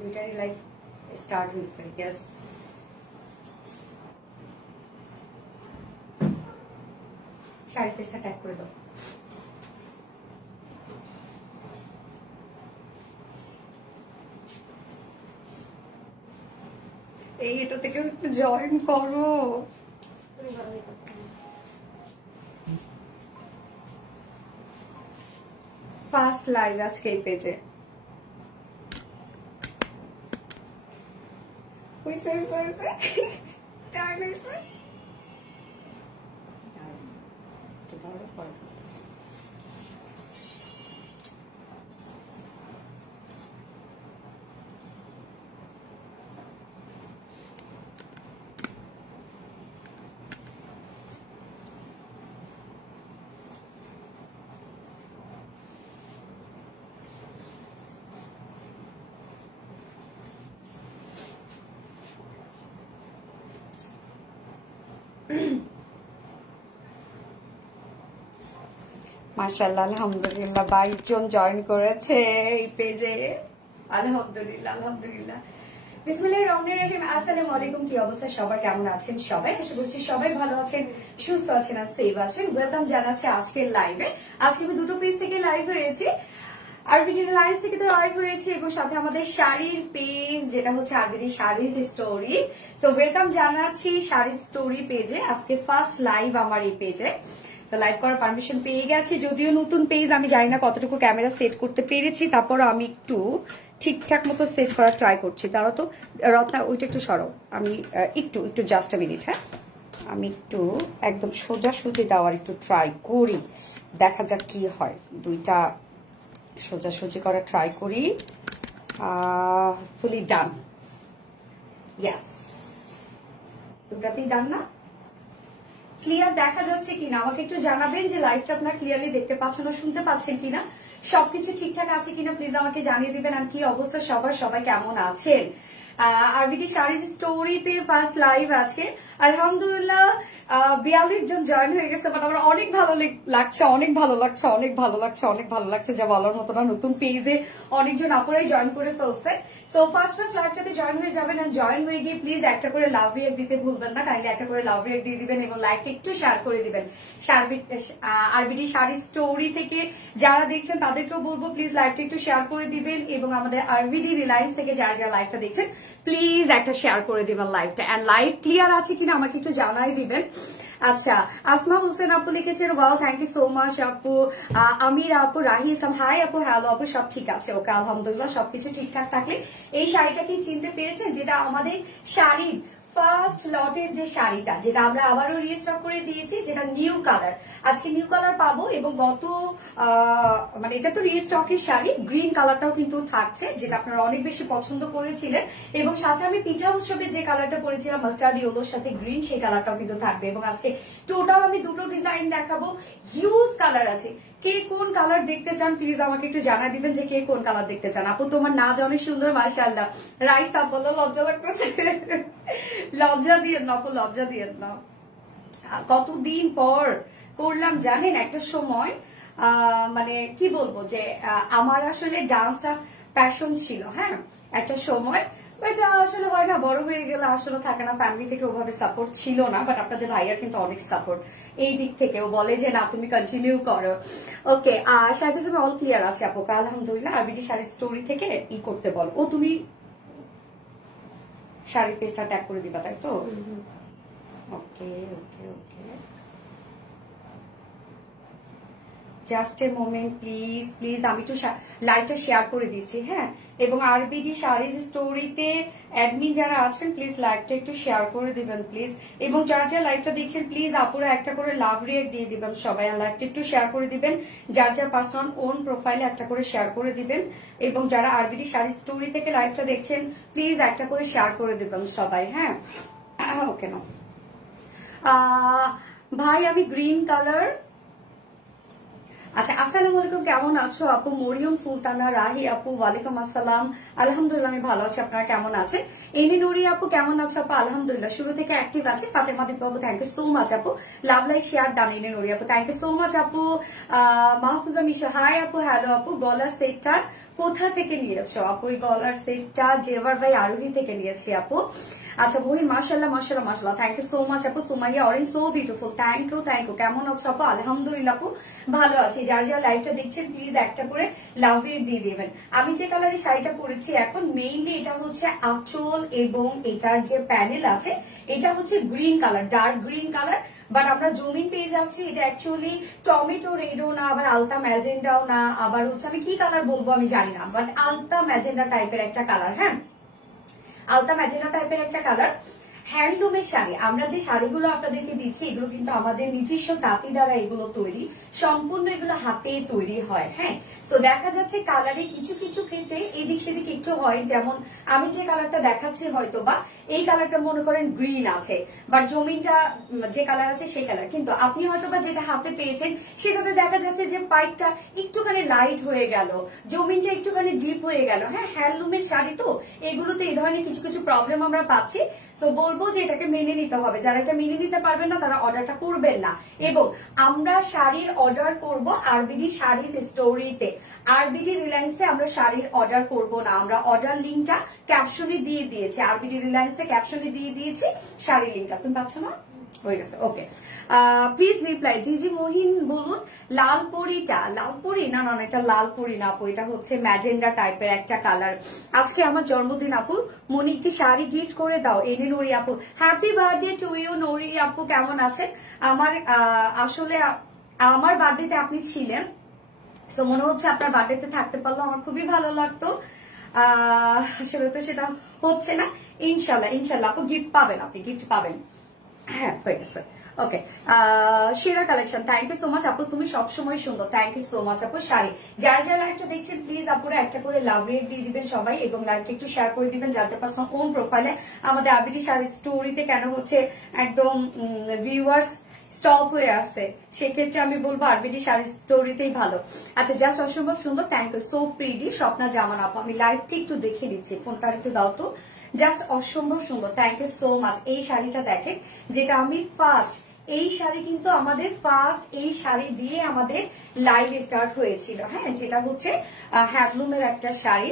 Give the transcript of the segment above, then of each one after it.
দুইটারই live start হয়েছে। Yes, sari পেজটা ট্যাগ করে দাও। এই এটা থেকে একটু জয়েন করো। ফার্স্ট লাইভ আজকে এই পেজে। মাশাআল্লাহ, আলহামদুলিল্লাহ 22 জন জয়েন করেছে এই পেজে। আলহামদুলিল্লাহ আলহামদুলিল্লাহ। বিসমিল্লাহির রহমানির রহিম। আসসালামু আলাইকুম। কি অবস্থা সবার, কেমন আছেন সবাই? আশা করছি সবাই ভালো আছেন, সুস্থ আছেন আর সেভ আছেন। ওয়েলকাম জানাচ্ছি আজকের লাইভে। আজকে আমি দুটো পেজ থেকে লাইভ হয়েছি, আরবিডি লাইভ থেকে তো লাইভ হয়েছে এবং সাথে আমাদের শাড়ির পেজ যেটা হচ্ছে RBD saris story. So welcome জানাচ্ছি শাড়ি স্টোরি পেজে। আজকে ফার্স্ট লাইভ আমার এই পেজে। তো লাইভ করার পারমিশন পেয়ে গেছি, যদিও নতুন পেজ, আমি জানি না কতটুকু ক্যামেরা সেট করতে পেরেছি, তারপরও আমি একটু ঠিকঠাক মতো সেট করার ট্রাই করছি। তারা তো রত্না ওইটা একটু সরো, আমি একটু জাস্ট আ মিনিট। হ্যাঁ, আমি একটু একদম সোজাসুজি দেওয়ার একটু ট্রাই করি, দেখা যাক কি হয়। দুইটা সোজাসুজি করার ট্রাই করি। ফুলি ডান। ইয়েস, দুটাতেই ডান না? ক্লিয়ার দেখা যাচ্ছে কিনা আমাকে একটু জানাবেন যে লাইভটা আপনারা ক্লিয়ারলি দেখতে পাচ্ছেন ও শুনতে পাচ্ছেন কিনা, সবকিছু ঠিকঠাক আছে কিনা প্লিজ আমাকে জানিয়ে দিবেন। আর কি অবস্থা সবার, সবাই কেমন আছেন? আরবিডি শাড়িজ স্টোরিতে ফার্স্ট লাইভ আজকে। আলহামদুলিল্লাহ 42 জন জয়েন হয়ে গেছে, বাট আমার অনেক ভালো লাগছে, অনেক ভালো লাগছে, অনেক ভালো লাগছে, অনেক ভালো লাগছে, যা বলার মতো না। নতুন পেজে অনেকজন আপুরাই জয়েন করে ফেলছে। সো ফার্স্ট লাইভটাতে জয়েন হয়ে যাবেন, আর জয়েন হয়ে গিয়ে প্লিজ একটা করে লাভ রিয়েক্ট দিতে ভুলবেন না। কাইন্ডলি একটা করে লাভ রিয়েক্ট দিয়ে দিবেন এবং লাইভটা একটু শেয়ার করে দিবেন। আরবিডি শাড়ি স্টোরি থেকে যারা দেখছেন তাদেরকেও বলবো প্লিজ লাইভটা একটু শেয়ার করে দিবেন এবং আমাদের আরবিডি রিলায়েন্স থেকে যারা যারা লাইভটা দেখছেন প্লিজ একটা শেয়ার করে দিবেন লাইভটা। এন্ড লাইভ ক্লিয়ার আছে কিনা আমাকে একটু জানাই দিবেন। আচ্ছা, আসমা হোসেন আপু লিখেছেন wow, thank you so much আপু। আমির আপু, রাহি ইসলাম, হাই আপু, হ্যালো আপু, সব ঠিক আছে? ওকে, আলহামদুলিল্লাহ সবকিছু ঠিকঠাক থাকলে। এই শাড়িটা কি চিনতে পেরেছেন? যেটা আমাদের শাড়ির ফার্স্ট লটের যে শাড়িটা, যেটা আমরা আবারও রিস্টক করে দিয়েছি, যেটা নিউ কালার। আজকে নিউ কালার পাবো এবং গত মানে এটা তো রিস্টকের শাড়ি, গ্রিন কালারটাও কিন্তু থাকছে, যেটা আপনারা অনেক বেশি পছন্দ করেছিলেন। এবং সাথে আমি পিঠা উৎসবে যে কালারটা পরেছিলাম মাস্টার্ড ইয়েলোর সাথে গ্রিন, সেই কালারটাও কিন্তু থাকবে। এবং আজকে টোটাল আমি দুটো ডিজাইন দেখাবো, হিউজ কালার আছে। কে কোন কালার দেখতে চান প্লিজ আমাকে একটু জানা দিবেন যে কে কোন কালার দেখতে চান। আপু তোমার নাচ অনেক সুন্দর, মাশাআল্লাহ। রাইস আপু, লজ্জা লাগতেছে, লজ্জা দিয়েন না আপু, লজ্জা দিয়েন না। কতদিন পর করলাম জানেন, একটা সময় মানে কি বলবো যে আমার আসলে ডান্সটা প্যাশন ছিল, হ্যাঁ একটা সময়, বাট আসলে হয় না, বড় হয়ে গেলে আসলে থাকে না, ফ্যামিলি থেকে ওভাবে সাপোর্ট ছিল না। বাট আপনাদের ভাইয়ার কিন্তু অনেক সাপোর্ট এই দিক থেকে, ও বলে যে না তুমি কন্টিনিউ করো। ওকে, শাড়ি হিসেবে অল ক্লিয়ার আছে আপু, আলহামদুলিল্লাহ। আরবিডি শাড়ি স্টোরি থেকে ই করতে বল। ও তুমি শাড়ি পেজটা ট্যাগ করে দিবা, তাই তো? Okay okay okay, just a moment please please, আমি একটু লাইভটা শেয়ার করে দিচ্ছি। হ্যাঁ, এবং আরবিডি শাড়িজ স্টোরিতে অ্যাডমিন যারা আছেন প্লিজ লাইভটা একটু শেয়ার করে দিবেন প্লিজ। এবং যারা যারা লাইভটা দেখছেন প্লিজ আপুরা একটা করে লাভ রিয়েক্ট দিয়ে দিবেন সবাই, আর লাইভটা একটু শেয়ার করে দিবেন। যার যার পার্সোনাল ওন প্রোফাইলে একটা করে শেয়ার করে দিবেন। এবং যারা আরবিডি শাড়িজ স্টোরি থেকে লাইভটা দেখছেন প্লিজ একটা করে শেয়ার করে দিবেন সবাই। হ্যাঁ, ওকে না ভাই, আমি গ্রিন কালার। আচ্ছা, আসসালামু আলাইকুম, কেমন আছো আপু? মরিয়ম সুলতানা, রাহি আপু, ওয়ালাইকুম আসসালাম। আলহামদুলিল্লাহ আমি ভালো আছি, আপনারা কেমন আছেন? এমি নুরি আপু কেমন আছো আপু? আলহামদুলিল্লাহ শুরু থেকে অ্যাক্টিভ আছে। ফাতেমা দীপ বাবু, থ্যাংক ইউ সো মাচ আপু। Love like share done. এমি নুরি আপু, থ্যাংক ইউ সো মাচ আপু। মাহফুজা মিশা, হাই আপু, হ্যালো আপু। গলা সেটটার কোথা থেকে নিয়েছো আপু এই গলার সেটটা? জেভার ভাই আরোহী থেকে নিয়েছি আপু। আচ্ছা মহিন মাশাআল্লাহ মাশাআল্লাহ মাশাআল্লাহ, থ্যাংক ইউ সো মাচ আপু। Sumaiya orange so beautiful, thank you thank you. কেমন আছো আপু? আলহামদুলিল্লাহ আপু ভালো আছি। যারা যারা লাইভটা দেখছেন প্লিজ একটা করে লাভ রেট দিয়ে দিবেন। আমি যে কালারের শাড়িটা পরেছি এখন মেইনলি এটা হচ্ছে আঁচল এবং এটার যে প্যানেল আছে এটা হচ্ছে green colour, dark green colour. But আমরা জমিন পেয়ে যাচ্ছি এটা অ্যাকচুয়ালি টমেটো রেডও না, আবার আলতা ম্যাজেন্ডাও না, আবার হচ্ছে আমি কি কালার বলবো আমি জানি না, বাট আলতা ম্যাজেন্ডা টাইপের একটা কালার। হ্যাঁ, আলতা ম্যাজেন্ডা টাইপের একটা কালার। হ্যান্ডলুমের শাড়ি, আমরা যে শাড়িগুলো আপনাদেরকে দিচ্ছি এগুলো কিন্তু আমাদের নিজস্ব তাঁতি দ্বারা এগুলো তৈরি, সম্পূর্ণ এগুলো হাতে তৈরি হয়। হ্যাঁ, তো দেখা যাচ্ছে কালারে কিছু কিছু ক্ষেত্রে এদিক সেদিক একটু হয়, যেমন আমি যে কালারটা দেখাচ্ছি হয়তো বা এই কালারটা মনে করেন গ্রিন আছে, বাট জমিনটা যে কালার আছে সেই কালার, কিন্তু আপনি হয়তো বা যেটা হাতে পেয়েছেন সেটাতে দেখা যাচ্ছে যে পাইপটা একটুখানি লাইট হয়ে গেল, জমিনটা একটুখানি ডিপ হয়ে গেল। হ্যাঁ, হ্যান্ডলুমের শাড়ি তো এগুলোতে এই ধরনের কিছু কিছু প্রবলেম আমরা পাচ্ছি। তো বলবো যে এটাকে মেনে নিতে হবে, যারা এটা মেনে নিতে পারবেন না তারা অর্ডারটা করবেন না। এবং আমরা শাড়ির অর্ডার করব আরবিডি শাড়ি স্টোরিতে, আরবিডি রিলায়েন্সে আমরা শাড়ির অর্ডার করব না। আমরা অর্ডার লিঙ্কটা ক্যাপশনে দিয়ে দিয়েছি, আরবিডি রিলায়েন্সে ক্যাপশনে দিয়ে দিয়েছি শাড়ির লিঙ্কটা। তুমি পাচ্ছ না? হয়ে গেছে, ওকে। Please reply. জি জি মহিন বলুন। লালপরিটা, লালপরি না না এটা লালপরি না আপু, এটা হচ্ছে ম্যাজেন্ডা টাইপের একটা কালার। আজকে আমার জন্মদিন আপু, মনে একটি শাড়ি গিফট করে দাও। এনে নরি আপু, হ্যাপি বার্থডে টু ইউ নরি আপু, কেমন আছেন? আমার আসলে আমার বার্থডেতে আপনি ছিলেন, তো মনে হচ্ছে আপনার বার্থডেতে থাকতে পারলো আমার খুবই ভালো লাগতো। আসলে তো সেটা হচ্ছে না। ইনশাল্লাহ ইনশাল্লাহ আপু গিফট পাবেন, আপনি গিফট পাবেন। হ্যাঁ হয়ে গেছে, ওকে। সেরা collection, thank you so much আপু, তুমি সবসময় সুন্দর, থ্যাংক ইউ সো মাচ আপু। শাড়ি যারা যারা লাইভটা দেখছেন প্লিজ আপুরা একটা করে লাভ রেট দিয়ে দিবেন সবাই, এবং লাইভটা একটু শেয়ার করে দিবেন যার যার পার্সোনাল ওন প্রোফাইলে। আমাদের আরবিডি শাড়ি স্টোরিতে কেন হচ্ছে একদম ভিউয়ার্স স্টপ হয়ে আসছে, সেক্ষেত্রে আমি বলবো আরবিডি শাড়ি স্টোরিতেই ভালো। আচ্ছা, জাস্ট অসম্ভব সুন্দর, thank you so pretty Swapna Zaman আপু। আমি লাইভটি একটু দেখে নিচ্ছি, ফোনটা একটু দাও তো। জাস্ট অসম্ভব সুন্দর, থ্যাংক ইউ সো মাচ। এই শাড়িটা দেখেন, যেটা আমি ফার্স্ট, এই শাড়ি কিন্তু আমাদের ফার্স্ট এই শাড়ি দিয়ে আমাদের লাইভ স্টার্ট হয়েছিল। হ্যাঁ, যেটা হচ্ছে হ্যান্ডলুমের একটা শাড়ি,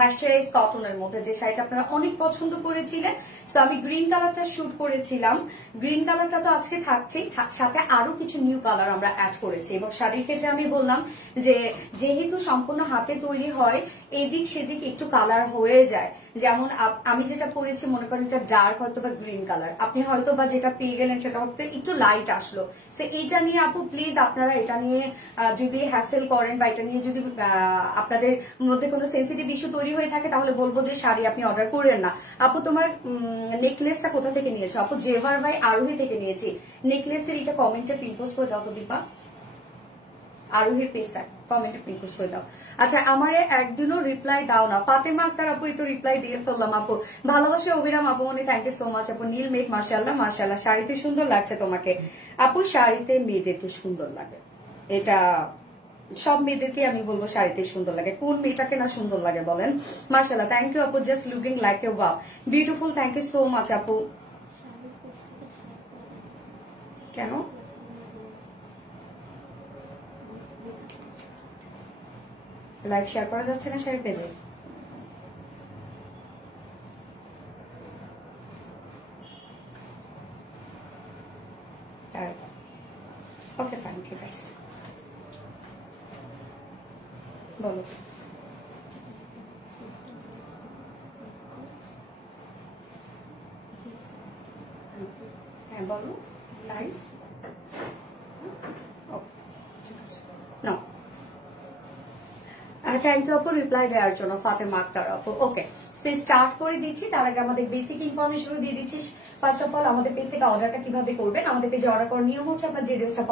মাস্টারাইজ কটনের মধ্যে, যে শাড়িটা আপনারা অনেক পছন্দ করেছিলেন। তো আমি গ্রিন কালারটা শুট করেছিলাম, গ্রিন কালারটা তো আজকে থাকছেই, সাথে আরো কিছু নিউ কালার আমরা অ্যাড করেছি। এবং শাড়ির ক্ষেত্রে আমি বললাম যে যেহেতু সম্পূর্ণ হাতে তৈরি হয় এদিক সেদিক একটু কালার হয়ে যায়, যেমন আমি যেটা পরেছি মনে করেন এটা ডার্ক হয়তো বা গ্রিন কালার, আপনি হয়তো বা যেটা পেয়ে গেলেন সেটা হয়তো একটু লাইট আসলো। তো এটা নিয়ে আপু প্লিজ আপনারা এটা নিয়ে যদি হ্যাসেল করেন বা এটা নিয়ে যদি আপনাদের মধ্যে কোনো সেন্সিটিভ ইস্যু তৈরি হয়ে থাকে তাহলে বলবো যে শাড়ি আপনি অর্ডার করেন না। আপু তোমার নেকলেসটা কোথা থেকে নিয়েছো? আপু জেভার ভাই আরোহী থেকে নিয়েছি। নেকলেসের এটা কমেন্টে পিন পোস্ট করে দাও তো দীপা, আরোহীর পেজটা কমেন্টে পিন পোস্ট করে দাও। আচ্ছা, আমার একদিনও রিপ্লাই দাও না। ফাতেমা আক্তার আপু এই তো রিপ্লাই দিয়ে ফেললাম আপু। ভালোবাসে অবিরাম আপু মনে, থ্যাংক ইউ সো মাচ আপু। নীল মেঘ মাশাআল্লাহ মাশাআল্লাহ, শাড়িতে সুন্দর লাগছে তোমাকে আপু। শাড়িতে মেয়েদেরকে সুন্দর লাগে, এটা সব মেয়েদেরকে আমি বলবো শাড়িতে সুন্দর লাগে, কোন মেয়েটাকে না সুন্দর লাগে বলেন? মাশাআল্লাহ, থ্যাংক ইউ আপু, just looking like a wow beautiful, thank you so much আপু। কেন লাইভ শেয়ার করা যাচ্ছে না শাড়ির পেজে? ওকে ফাইন, ঠিক আছে, বলো। হ্যাঁ বলো, লাইভ ঠিক আছে না। থ্যাংক ইউ আপু রিপ্লাই দেওয়ার জন্য ফাতেমা আক্তার আপু। ওকে, স্টার্ট করে দিচ্ছি, তার আগে আমাদের বেসিক ইনফরমেশন দিয়ে দিচ্ছি। ফার্স্ট অফ অল আমাদের পেজ থেকে অর্ডারটা কিভাবে করবেন। আমাদের পেজে অর্ডার করার নিয়ম হচ্ছে আপনার যে ড্রেসটা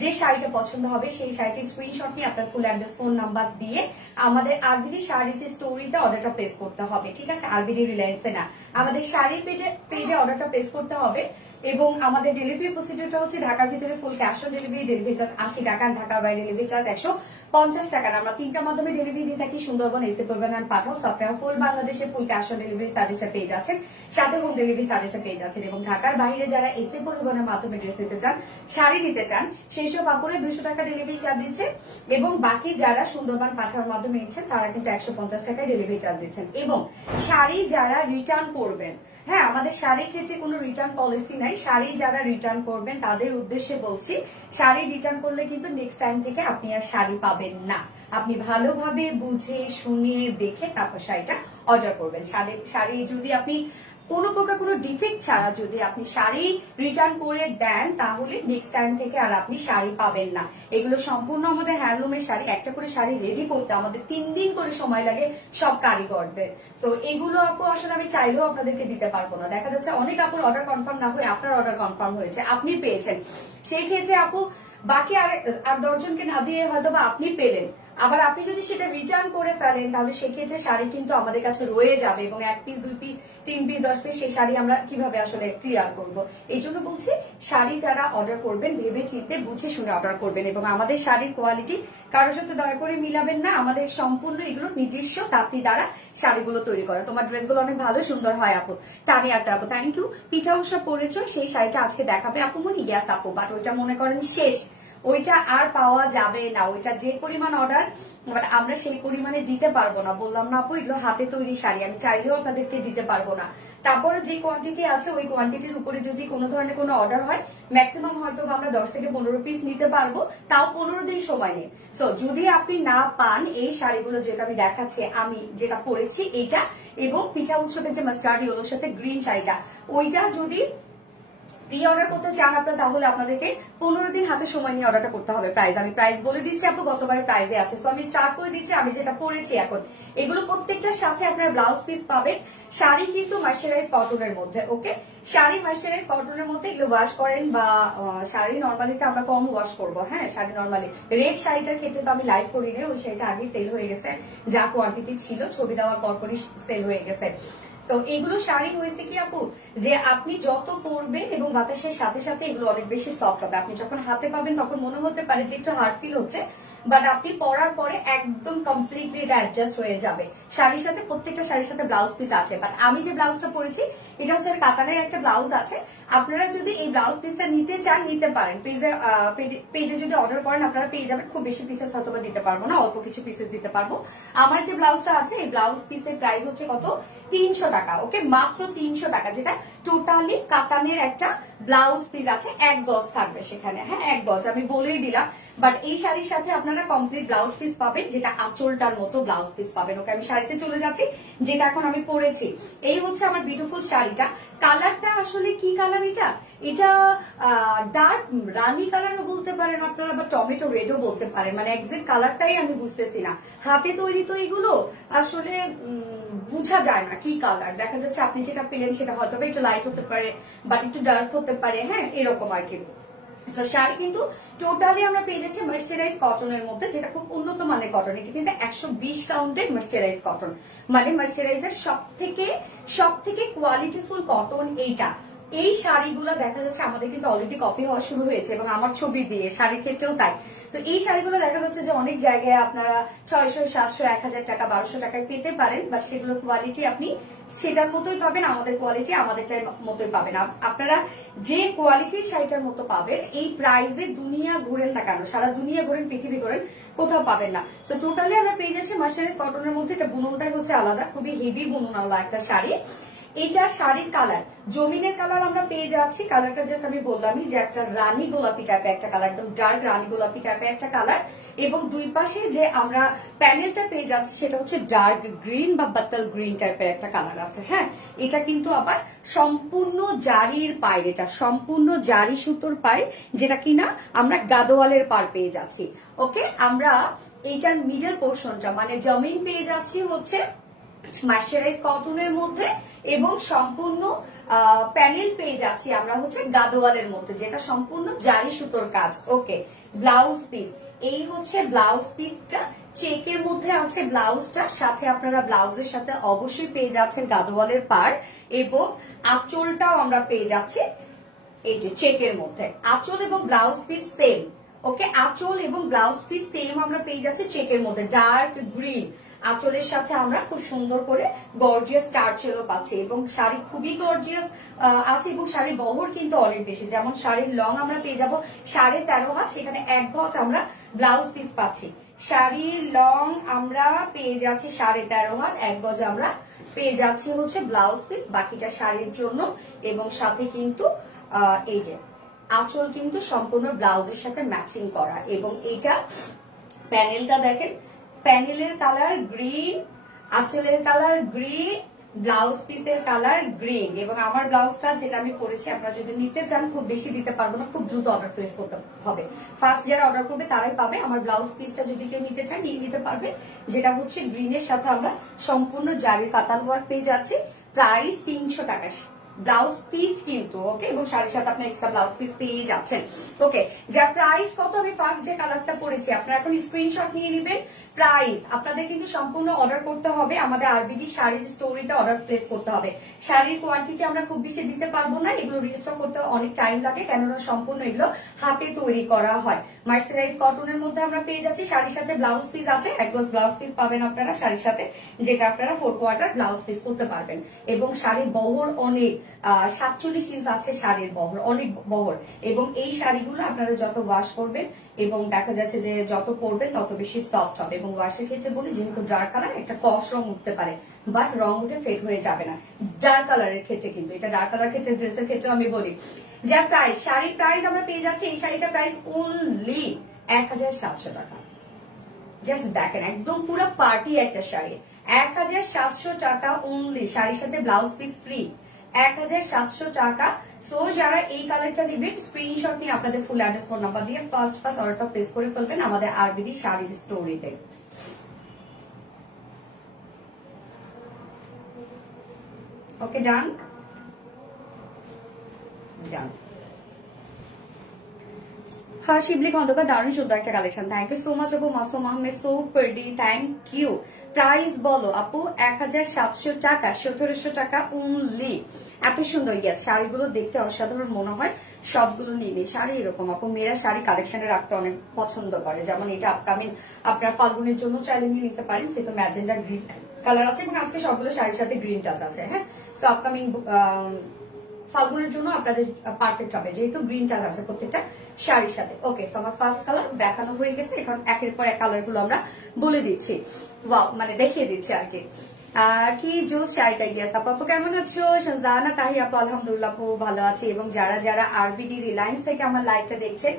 যে শাড়িটা পছন্দ হবে সেই শাড়িটির স্ক্রিনশট নিয়ে আপনার ফুল অ্যাড্রেস ফোন নাম্বার দিয়ে আমাদের আরবিডি শাড়িজ স্টোরিতে অর্ডারটা প্লেস করতে হবে, ঠিক আছে? আরবিডি রিলায়েন্সে না, আমাদের শাড়ির পেজে অর্ডারটা প্লেস করতে হবে। এবং আমাদের ডেলিভারি প্রসিডিউরটা হচ্ছে ঢাকার ভিতরে full cash on delivery, delivery charge 80 টাকা, ঢাকার বাইরে ডেলিভারি চার্জ 150 টাকা। আমরা 3টা মাধ্যমে ডেলিভারি দিয়ে থাকি, সুন্দরবন, এসে করবেন আর পাঠাও। আপনারা ফুল বাংলাদেশে ফুল ক্যাশ অন ডেলিভারি সার্ভিসটা পেয়ে যাচ্ছেন, সাথে হোম ডেলিভারি সার্ভিসটা পেয়ে যাচ্ছেন। এবং ঢাকার বাইরে যারা এসে পরিবহনের মাধ্যমে ড্রেস নিতে চান, শাড়ি নিতে চান, সেই সব আপুরে 200 টাকা ডেলিভারি চার্জ দিচ্ছে। এবং বাকি যারা সুন্দরবন পাঠানোর মাধ্যমে নিচ্ছেন তারা কিন্তু 150 টাকায় ডেলিভারি চার্জ দিচ্ছেন। এবং শাড়ি যারা রিটার্ন করবেন, হ্যাঁ আমাদের শাড়ির ক্ষেত্রে কোনো রিটার্ন পলিসি নাই, শাড়ি যারা রিটার্ন করবেন তাদের উদ্দেশ্যে বলছি, শাড়ি রিটার্ন করলে কিন্তু নেক্সট টাইম থেকে আপনি আর শাড়ি পাবেন না। আপনি ভালোভাবে বুঝে শুনে দেখে তারপর শাড়িটা অর্ডার করবেন। শাড়ি যদি আপনি কোনো প্রকার কোনো ডিফেক্ট ছাড়া যদি আপনি শাড়ি রিটার্ন করে দেন তাহলে নেক্সট টাইম থেকে আর আপনি শাড়ি পাবেন না। এগুলো সম্পূর্ণ আমাদের হ্যান্ডলুমের শাড়ি, একটা করে শাড়ি রেডি করতে আমাদের 3 দিন করে সময় লাগে সব কারিগরদের। তো এগুলো আপু আসলে আমি চাইলেও আপনাদেরকে দিতে পারবো না। দেখা যাচ্ছে অনেক আপুর অর্ডার কনফার্ম না হয়ে আপনার অর্ডার কনফার্ম হয়েছে, আপনি পেয়েছেন, সেই ক্ষেত্রে আপু বাকি আর 10 জনকে না দিয়ে হয়তো বা আপনি পেলেন, আবার আপনি যদি সেটা রিটার্ন করে ফেলেন তাহলে সেক্ষেত্রে শাড়ি কিন্তু আমাদের কাছে রয়ে যাবে এবং 1 পিস 2 পিস 3 পিস 10 পিস সেই শাড়ি আমরা কিভাবে আসলে ক্লিয়ার করব। এই জন্য বলছি শাড়ি যারা অর্ডার করবেন ভেবে চিন্তে বুঝে শুনে অর্ডার করবেন। এবং আমাদের শাড়ির কোয়ালিটি কারোর সাথে দয়া করে মিলাবেন না, আমাদের সম্পূর্ণ এগুলো নিজস্ব তাঁতি দ্বারা শাড়িগুলো তৈরি করা। তোমার ড্রেসগুলো অনেক ভালো সুন্দর হয় আপু, তানিয়াটা আপু থ্যাংক ইউ। পিঠা উৎসব পরেছো সেই শাড়িটা আজকে দেখাবে আপু মনি? গ্যাস আপু, বাট ওইটা মনে করেন শেষ, ওইটা আর পাওয়া যাবে না। ওইটা যে পরিমাণ অর্ডার আমরা সেই পরিমাণে দিতে পারবো না, বললাম না আপু এগুলো হাতে তৈরি শাড়ি, আমি চাইলেও আপনাদেরকে দিতে পারবো না। তারপরে যে কোয়ান্টিটি আছে ওই কোয়ান্টিটির উপরে যদি কোনো ধরনের কোনো অর্ডার হয় ম্যাক্সিমাম হয়তো আমরা 10 থেকে 15 পিস নিতে পারবো, তাও 15 দিন সময় নিয়ে। সো যদি আপনি না পান এই শাড়িগুলো যেটা আমি দেখাচ্ছি, আমি যেটা পরেছি এইটা এবং পিঠা উৎসবের যে মাস্টার্ড ইয়েলোর সাথে গ্রিন শাড়িটা, ওইটা যদি প্রি অর্ডার করতে চান আপনারা তাহলে আপনাদেরকে 15 দিন হাতে সময় নিয়ে অর্ডারটা করতে হবে। প্রাইস আমি প্রাইস বলে দিচ্ছি আপু, গতবারের প্রাইসে আছে। তো আমি স্টার্ট করে দিচ্ছি আমি যেটা পরেছি এখন। এগুলো প্রত্যেকটার সাথে আপনার ব্লাউজ পিস পাবেন। শাড়ি কিন্তু মার্শারাইজ কটনের মধ্যে, ওকে শাড়ি মার্শারাইজ কটনের মধ্যে এগুলো ওয়াশ করেন বা শাড়ি নর্মালিতে আমরা কম ওয়াশ করবো। হ্যাঁ শাড়ি নর্মালি রেড শাড়িটার ক্ষেত্রে তো আমি লাইভ করি না, ওই শাড়িটা আগে সেল হয়ে গেছে, যা কোয়ান্টিটি ছিল ছবি দেওয়ার পরপরই সেল হয়ে গেছে। তো এগুলো শাড়ি হয়েছে কি আপু যে আপনি যত পরবেন এবং বাতাসের সাথে সাথে এগুলো অনেক বেশি সফট হবে। আপনি যখন হাতে পাবেন তখন মনে হতে পারে যে একটু হার্ড ফিল হচ্ছে, বাট আপনি পরার পরে একদম কমপ্লিটলি এটা অ্যাডজাস্ট হয়ে যাবে। শাড়ির সাথে প্রত্যেকটা শাড়ির সাথে ব্লাউজ পিস আছে, বাট আমি যে ব্লাউজটা পরেছি এটা হচ্ছে কাতানের একটা ব্লাউজ আছে। আপনারা যদি এই ব্লাউজ পিসটা নিতে চান নিতে পারেন, পেজে যদি অর্ডার করেন আপনারা পেয়ে যাবেন। খুব বেশি পিসেস হয়তো দিতে পারবো না, অল্প কিছু পিসেস দিতে পারবো। আমার যে ব্লাউজটা আছে এই ব্লাউজ পিসের প্রাইস হচ্ছে কত? 300 টাকা, ওকে মাত্র 300 টাকা, যেটা টোটালি কাতানের একটা ব্লাউজ পিস আছে, 1 গজ থাকবে সেখানে। হ্যাঁ 1 গজ আমি বলেই দিলাম, বাট এই শাড়ির সাথে আপনারা কমপ্লিট ব্লাউজ পিস পাবেন, যেটা আঁচলটার মতো ব্লাউজ পিস পাবেন। ওকে আমি শাড়িতে চলে যাচ্ছি যেটা এখন আমি পরেছি। এই হচ্ছে আমার বিউটিফুল শাড়িটা। কালারটা আসলে কি কালার এটা? এটা ডার্ক রানি কালারও বলতে পারেন আপনারা বা টমেটো রেডও বলতে পারেন, মানে এক্সাক্ট কালারটাই আমি বুঝতেছি না। হাতে তৈরি তো এগুলো আসলে বোঝা যায় না কি কালার। দেখা যাচ্ছে আপনি যেটা পেলেন সেটা হয়তো একটু লাইট হতে পারে বাট একটু ডার্ক হতে পারে, হ্যাঁ এরকম আর কি। শাড়ি কিন্তু টোটালি আমরা পেয়ে যাচ্ছি মার্শারাইজ কটনের মধ্যে, যেটা খুব উন্নত মানের কটন। এটা কিন্তু 120 কাউন্টের মার্শারাইজ কটন, মানে মার্শারাইজের সব থেকে কোয়ালিটিফুল কটন এইটা। এই শাড়িগুলো দেখা যাচ্ছে আমাদের কিন্তু অলরেডি কপি হওয়া শুরু হয়েছে এবং আমার ছবি দিয়ে শাড়ির ক্ষেত্রেও তাই। তো এই শাড়িগুলো দেখা যাচ্ছে যে অনেক জায়গায় আপনারা 600, 700, 1000 টাকা, 1200 টাকায় পেতে পারেন, বাট সেগুলোর কোয়ালিটি আপনি সেটার মতোই পাবেন, আমাদের কোয়ালিটি আমাদেরটার মতোই পাবেন। আপনারা যে কোয়ালিটির শাড়িটার মতো পাবেন এই প্রাইসে দুনিয়া ঘুরেন না কেন, সারা দুনিয়া ঘুরেন, পৃথিবী ঘুরেন, কোথাও পাবেন না। তো টোটালি আমরা পেয়ে যাচ্ছি মার্শারাইজ কটনের মধ্যে। এটা বুননটাই হচ্ছে আলাদা, খুবই হেভি বুননওয়ালা একটা শাড়ি। এটা শাড়ির কালার জমিনের কালার আমরা পেয়ে যাচ্ছি। কালারটা জাস্ট আমি বললামই যে একটা রানী গোলাপি টাইপের একটা কালার, একদম ডার্ক রানী গোলাপি টাইপের একটা কালার। এবং দুই পাশে যে আমরা প্যানেলটা পেয়ে যাচ্ছি সেটা হচ্ছে ডার্ক গ্রিন বা বাটল গ্রিন টাইপের একটা কালার আছে। হ্যাঁ এটা কিন্তু আবার সম্পূর্ণ জারির পাড়, এটা সম্পূর্ণ জারি সুতোর পাড়, যেটা কিনা আমরা গাদোয়ালের পাড় পেয়ে যাচ্ছি। ওকে আমরা এইটার মিডল পোর্শনটা মানে জমিন পেয়ে যাচ্ছি হচ্ছে মার্শারাইজ কটনের মধ্যে এবং সম্পূর্ণ প্যানেল পেয়ে যাচ্ছি আমরা হচ্ছে গাদোয়ালের মধ্যে, যেটা সম্পূর্ণ জারি সুতোর কাজ। ওকে ব্লাউজ পিস, এই হচ্ছে ব্লাউজ পিসটা, চেকের মধ্যে আছে ব্লাউজটা, সাথে আপনারা ব্লাউজের সাথে অবশ্যই পেয়ে যাচ্ছেন গাদোয়ালের পাড় এবং আঁচলটাও আমরা পেয়ে যাচ্ছি এই যে চেকের মধ্যে। আঁচল এবং ব্লাউজ পিস সেম, ওকে আঁচল এবং ব্লাউজ পিস সেম আমরা পেয়ে যাচ্ছি চেকের মধ্যে ডার্ক গ্রিন। আঁচলের সাথে আমরা খুব সুন্দর করে গর্জিয়াস টার্চেলও পাচ্ছি এবং শাড়ি খুবই গর্জিয়াস আছে এবং শাড়ির বহর কিন্তু অনেক বেশি। যেমন শাড়ির লং আমরা পেয়ে যাবো 13.5 হাত, সেখানে 1 গজ আমরা ব্লাউজ পিস পাচ্ছি। শাড়ির লং আমরা পেয়ে যাচ্ছি 13.5 হাত, 1 গজ আমরা পেয়ে যাচ্ছি হচ্ছে ব্লাউজ পিস, বাকিটা শাড়ির জন্য। এবং সাথে কিন্তু এই যে আঁচল কিন্তু সম্পূর্ণ ব্লাউজের সাথে ম্যাচিং করা। এবং এইটা প্যানেলটা দেখেন, প্যানেলের কালার গ্রিন, আঁচলের কালার গ্রিন, ব্লাউজ পিসের কালার গ্রিন। এবং আমার ব্লাউজটা যেটা আমি করেছি, আপনারা যদি নিতে চান খুব বেশি দিতে পারবো না, খুব দ্রুত অর্ডার প্লেস করতে হবে। ফার্স্ট যারা অর্ডার করবে তারাই পাবে। আমার ব্লাউজ পিসটা যদি কেউ নিতে চান নিয়ে নিতে পারবে, যেটা হচ্ছে গ্রিনের সাথে আমরা সম্পূর্ণ জারির কাতান ওয়ার্ক পেয়ে যাচ্ছি। প্রাইস 300 টাকা ব্লাউজ পিস কিন্তু, ওকে। এবং শাড়ির সাথে আপনার এক্সট্রা ব্লাউজ পিস পেয়ে যাচ্ছেন, ওকে। যার প্রাইস কত, আমি ফার্স্ট যে কালারটা পরেছি, আপনারা এখন স্ক্রিনশট নিয়ে নেবেন। প্রাইস আপনাদের কিন্তু সম্পূর্ণ অর্ডার করতে হবে, আমাদের আরবিডি শাড়ি স্টোরিতে অর্ডার প্লেস করতে হবে। শাড়ির কোয়ান্টিটি আমরা খুব বেশি দিতে পারবো না, এগুলো রিস্টক করতে অনেক টাইম লাগে, কেননা সম্পূর্ণ এগুলো হাতে তৈরি করা হয়। মার্সারাইজ কটনের মধ্যে আমরা পেয়ে যাচ্ছি, শাড়ির সাথে ব্লাউজ পিস আছে, 1 গজ ব্লাউজ পিস পাবেন আপনারা শাড়ির সাথে, যেটা আপনারা 4 কোয়ার্টার ব্লাউজ পিস করতে পারবেন। এবং শাড়ির বহর অনেক 47 ইঞ্চ আছে শাড়ির বহর, অনেক বহর। এবং এই শাড়িগুলো আপনারা যত ওয়াশ করবেন এবং দেখা যাচ্ছে যে যত পরবেন তত বেশি সফট হবে। এবং ওয়াশের ক্ষেত্রে বলি, যেহেতু ডার্ক কালার একটা কস রং উঠতে পারে, বাট রং উঠে ফেড হয়ে যাবে না ডার্ক কালারের ক্ষেত্রে। কিন্তু এটা ডার্ক কালার ক্ষেত্রে, ড্রেসের ক্ষেত্রে আমি বলি। যার প্রাইস, শাড়ির প্রাইস আমরা পেয়ে যাচ্ছি, এই শাড়িটার প্রাইস অনলি 1700 টাকা। জাস্ট দেখেন, একদম পুরো পার্টি একটা শাড়ি, 1700 টাকা অনলি, শাড়ির সাথে ব্লাউজ পিস ফ্রি, 1700 টাকা। সো যারা এই কালারটা নেবেন স্ক্রিনশট নিয়ে আপনাদের ফুল অ্যাড্রেস ফোন নাম্বার দিয়ে ফার্স্ট অর্ডারটা প্লেস করে ফেলবেন আমাদের আরবিডি শাড়ি স্টোরিতে। ওকে, ডান ডান। হ্যাঁ, শিবলি খন্দকার, দারুণ সুন্দর একটা collection. Thank you so much আপু। Masum Ahmed, so pretty, thank you. Price বলো আপু? 1700 টাকা, 1700 টাকা অনলি। এত সুন্দর, ইয়েস, শাড়িগুলো দেখতে অসাধারণ মনে হয়, সবগুলো নিয়ে শাড়ি এরকম আপু মেয়েরা শাড়ি কালেকশনে রাখতে অনেক পছন্দ করে। যেমন এটা আপকামিং আপনার ফাল্গুনের জন্য চাইলে নিয়ে নিতে পারেন, যেহেতু ম্যাজেন্ডা গ্রিন কালার আছে এবং আজকে সবগুলো শাড়ির সাথে গ্রিন টাচ আছে। হ্যাঁ, তো আপকামিং ফাল্গুনের জন্য আপনাদের পারফেক্ট হবে, যেহেতু গ্রিন টাচ আছে প্রত্যেকটা শাড়ির সাথে। ওকে, তো আমার ফার্স্ট কালার দেখানো হয়ে গেছে, এখন একের পর এক কালার গুলো আমরা বলে দিচ্ছি, মানে দেখিয়ে দিচ্ছি আর কি। কি জুস শাড়িটা, গিয়াস আপু কেমন আছো? সঞ্জানা তাহি আপু, আলহামদুলিল্লাহ আপু ভালো আছে। এবং যারা যারা আরবিডি রিলায়েন্স থেকে আমার লাইভটা দেখছেন,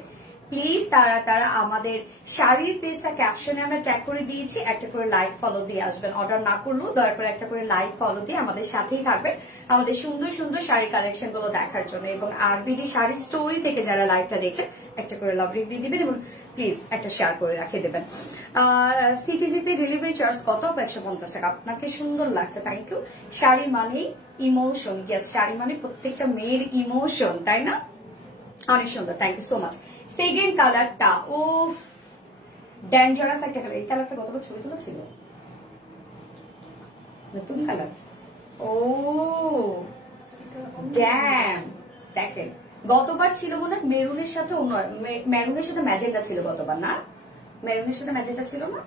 প্লিজ তারা আমাদের শাড়ির পেজটা ক্যাপশনে আমরা ট্যাগ করে দিয়েছি, একটা করে লাইক ফলো দিয়ে আসবেন। অর্ডার না করলেও দয়া করে একটা করে লাইক ফলো দিয়ে আমাদের সাথেই থাকবেন আমাদের সুন্দর সুন্দর শাড়ি কালেকশন গুলো দেখার জন্য। এবং আরবিডি শাড়ি স্টোরি থেকে যারা লাইভটা দেখছেন, একটা করে লাভ রিক দিয়ে দিবেন এবং প্লিজ একটা শেয়ার করে রাখিয়ে দেবেন। সিটিজিতে ডেলিভারি চার্জ কত? 150 টাকা। আপনাকে সুন্দর লাগছে, থ্যাংক ইউ। শাড়ি মানে ইমোশন, ইয়েস, শাড়ি মানে প্রত্যেকটা মেয়ের ইমোশন, তাই না? অনেক সুন্দর, thank you so much. Second কালারটা, ও ডেঞ্জারাস একটা কালার। এই কালারটা গতবার ছবি তোলা ছিল, নতুন কালার। ও ড্যাম, দেখেন গতবার ছিল মনে হয় মেরুনের সাথে অন্য, মেরুনের সাথে ম্যাজেন্টা ছিল গতবার, না? মেরুনের সাথে ম্যাজেন্টা ছিল না?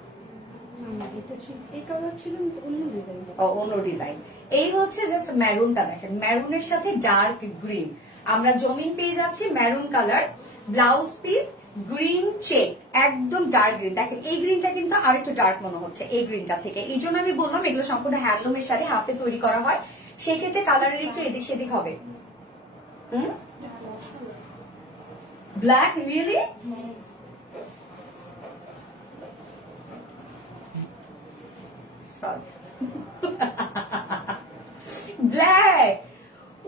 অন্য ডিজাইন। এই হচ্ছে জাস্ট মেরুনটা, দেখেন মেরুনের সাথে ডার্ক গ্রিন আমরা জমিন পেয়ে যাচ্ছি, maroon colour, blouse piece green check, একদম ডার্ক গ্রিন। দেখেন এই গ্রিনটা কিন্তু আরেকটু ডার্ক মনে হচ্ছে এই গ্রিনটা থেকে, এই জন্য আমি বললাম এগুলো সম্পূর্ণ হ্যান্ডলুমের সাথে হাতে তৈরি করা হয়, সেক্ষেত্রে কালারের একটু এদিক সেদিক হবে। Black, really? ব্ল্যাক,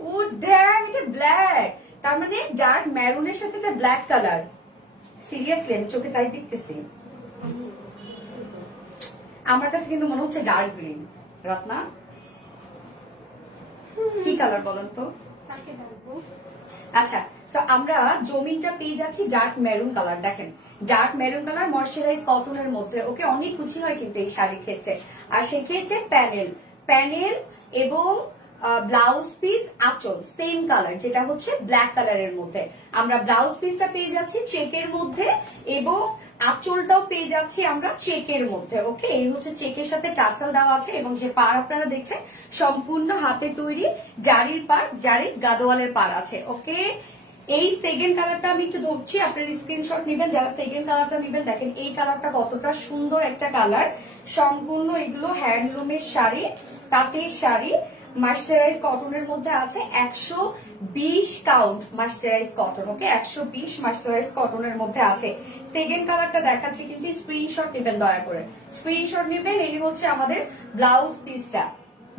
ও ড্যাম, এটা ব্ল্যাক, তার মানে ডার্ক ম্যারুনের সাথে এটা ব্ল্যাক কালার। সিরিয়াসলি আমি চোখে তাই দেখতেছি, আমার কাছে কিন্তু মনে হচ্ছে ডার্ক গ্রিন। রত্না কি কালার বলেন তো? আচ্ছা, তো আমরা জমিনটা পেয়ে যাচ্ছি ডার্ক মেরুন কালার। দেখেন ডার্ক মেরুন কালার ময়শ্চারাইজ কটনের মধ্যে, ওকে, অনেক কুচি হয় কিন্তু এই শাড়ির ক্ষেত্রে। আর সেক্ষেত্রে প্যানেল এবং ব্লাউজ পিস আঁচল সেম কালার, যেটা হচ্ছে ব্ল্যাক কালারের মধ্যে। আমরা ব্লাউজ পিসটা পেয়ে যাচ্ছি চেকের মধ্যে এবং আঁচলটাও পেয়ে যাচ্ছি আমরা চেকের মধ্যে। ওকে, এই হচ্ছে চেকের সাথে টার্সাল দেওয়া আছে এবং যে পার আপনারা দেখছেন সম্পূর্ণ হাতে তৈরি জারির পার, জারির গাদোয়ালের পার আছে। ওকে, এই সেকেন্ড কালারটা আমি একটু ধরছি, আপনার স্ক্রিনশট নেবেন যারা সেকেন্ড কালারটা নেবেন। দেখেন এই কালারটা কতটা সুন্দর একটা কালার, সম্পূর্ণ এগুলো হ্যান্ডলুমের শাড়ি, তাঁতের শাড়ি, মার্সারাইজ কটনের মধ্যে আছে। 120 কাউন্ট মার্সারাইজ কটন। ওকে, 120 মার্সারাইজ কটনের মধ্যে আছে। সেকেন্ড কালারটা দেখাচ্ছি, কিন্তু স্ক্রিনশট নেবেন দয়া করে, স্ক্রিনশট নেবেন। এই হচ্ছে আমাদের ব্লাউজ পিসটা।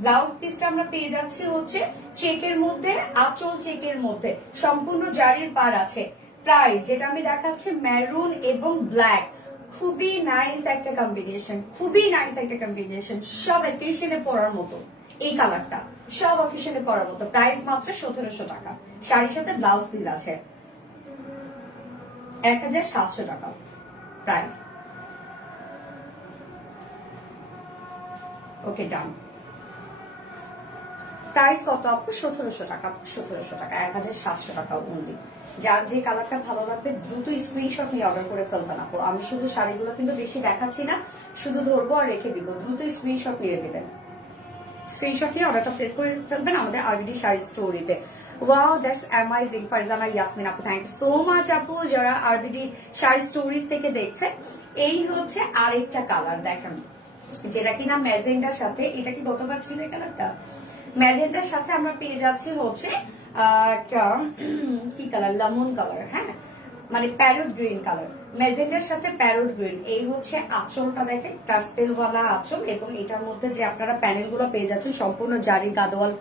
ব্লাউজ পিসটা আমরা পেয়ে যাচ্ছি হচ্ছে চেকের মধ্যে, আঁচল চেকের মধ্যে, সম্পূর্ণ জারির পার আছে। প্রাইস যেটা আমি দেখাচ্ছি মেরুন এবং ব্ল্যাক, খুবই নাইস একটা কম্বিনেশন, খুবই নাইস একটা কম্বিনেশন, সব অকেশনে পরার মতো। এই কালারটা সব অকেশনে পরার মতো। প্রাইস মাত্র 1700 টাকা। শাড়ির সাথে ব্লাউজ পিস আছে 1700 টাকা প্রাইস। ওকে, ডান। প্রাইস কত আপু? 1700 টাকা। 1700 টাকা, 1700 টাকা অনলি। যার যে কালারটা ভালো লাগবে দ্রুত স্ক্রিনশট নিয়ে অর্ডার করে ফেলবেন আপু। আমি শুধু শাড়িগুলো কিন্তু বেশি দেখাচ্ছি না, শুধু ধরবো আর রেখে দিব। দ্রুত স্ক্রিনশট নিয়ে দিবেন, স্ক্রিনশট নিয়ে অর্ডারটা প্লেস করে ফেলবেন আমাদের আরবিডি শাড়ি স্টোরিতে। Wow, that's amazing. Farzana Yasmin আপু, থ্যাংক ইউ সো মাচ আপু, যারা আরবিডি শাড়ি স্টোরিজ থেকে দেখছে। এই হচ্ছে আরেকটা কালার দেখেন, যেটা কিনা ম্যাজেন্ডার সাথে, এটা কি গতবার ছিল এই কালারটা, ম্যাজেন্ডার সাথে আমরা পেয়ে যাচ্ছি হচ্ছে একটা কি কালার, লেমন কালার, হ্যাঁ মানে প্যারট গ্রিন কালার, ম্যাজেন্ডার সাথে প্যারট গ্রিন। এই হচ্ছে আঁচলটা দেখেন, টার্সেলওয়ালা আঁচল, এবং এটার মধ্যে যে আপনারা প্যানেল গুলো পেয়ে যাচ্ছেন সম্পূর্ণ জারি গাদোয়াল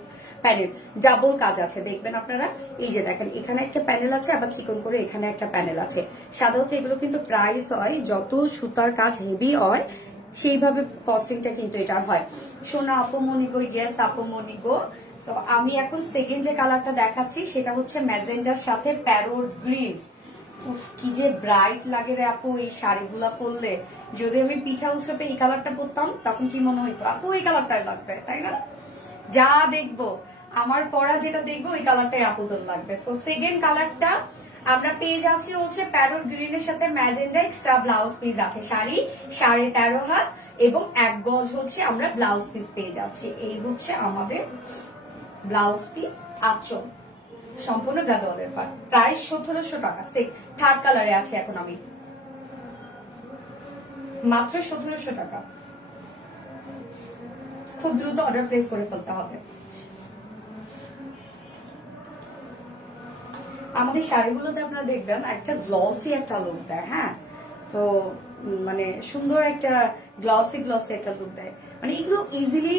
প্যানেল, ডাবল কাজ আছে দেখবেন আপনারা। এই যে দেখেন এখানে একটা প্যানেল আছে, আবার চিকন করে এখানে একটা প্যানেল আছে। সাধারণত এগুলো কিন্তু প্রাইস হয়, যত সুতার কাজ হেভি হয় সেইভাবে কস্টিংটা কিন্তু এটা হয়। সোনা আপু মনিগো, ইয়েস আপু মনিগো। তো আমি এখন সেকেন্ড যে কালারটা দেখাচ্ছি সেটা হচ্ছে ম্যাজেন্ডার সাথে প্যারট গ্রিন। উফ, কি যে ব্রাইট লাগে রে আপু এই শাড়িগুলা পরলে। যদি আমি পিঠা উৎসবে এই কালারটা পরতাম তখন কি মনে হইতো আপু এই কালারটাই লাগবে, তাই না? যা দেখবো আমার পরা যেটা দেখবো ওই কালারটাই আপুদের লাগবে। তো সেকেন্ড কালারটা আমরা পেয়ে যাচ্ছি হচ্ছে প্যারট গ্রিনের সাথে ম্যাজেন্ডা, এক্সট্রা ব্লাউজ পিস আছে। শাড়ি 13.5 হাত এবং 1 গজ হচ্ছে আমরা ব্লাউজ পিস পেয়ে যাচ্ছি। এই হচ্ছে আমাদের ব্লাউজ পিস, আঁচল সম্পূর্ণ গাদোয়ালের পার। প্রাইস 1700 টাকা। থার্ড কালারে আছে এখন আমি, মাত্র 1700 টাকা। খুব দ্রুত অর্ডার প্লেস করে ফেলতে হবে। আমাদের শাড়িগুলোতে আপনারা দেখবেন একটা গ্লসি একটা লুক দেয়, হ্যাঁ তো মানে সুন্দর একটা গ্লসি একটা লুক দেয়, মানে এগুলো ইজিলি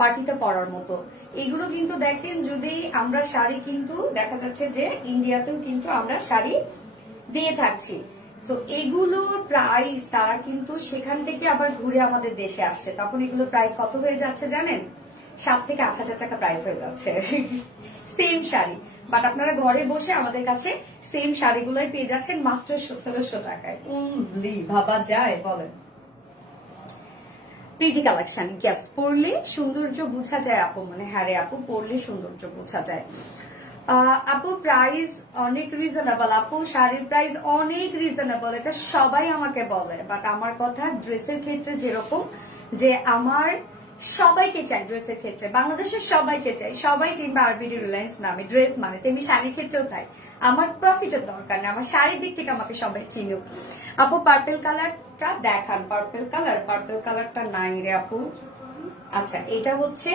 পার্টিতে পরার মতো। এগুলো কিন্তু দেখেন যদি আমরা শাড়ি কিন্তু দেখা যাচ্ছে যে ইন্ডিয়াতেও কিন্তু আমরা শাড়ি দিয়ে থাকছি। তো এগুলোর প্রাইস তারা কিন্তু সেখান থেকে আবার ঘুরে আমাদের দেশে আসছে, তখন এগুলোর প্রাইস কত হয়ে যাচ্ছে জানেন? 7 থেকে 8,000 টাকা প্রাইস হয়ে যাচ্ছে সেম শাড়ি। বাট আপনারা ঘরে বসে আমাদের কাছে সেম শাড়িগুলোই পেয়ে যাচ্ছেন মাত্র 1700 টাকায়। ভাবা যায় বলেন? প্রিটি কালেকশন, ইয়েস, পরলে সৌন্দর্য বোঝা যায় আপু, মানে হ্যাঁ রে আপু পরলে সৌন্দর্য বোঝা যায়। আপু প্রাইস অনেক রিজনেবল, আপু শাড়ির প্রাইস অনেক রিজনেবল, এটা সবাই আমাকে বলে। বাট আমার কথা ড্রেসের ক্ষেত্রে যেরকম যে আমার সবাইকে চাই, ড্রেসের ক্ষেত্রে বাংলাদেশের সবাইকে চাই, সবাই চিনবে আরবিডি রিলায়েন্স নামে ড্রেস মানে, তেমনি শাড়ির ক্ষেত্রেও তাই। আমার প্রফিটের দরকার নেই, আমার শাড়ির দিক থেকে আমাকে সবাই চিনুক। আপু পার্পল কালারটা দেখান, পার্পল কালারটা নাই রে আপু। আচ্ছা, এটা হচ্ছে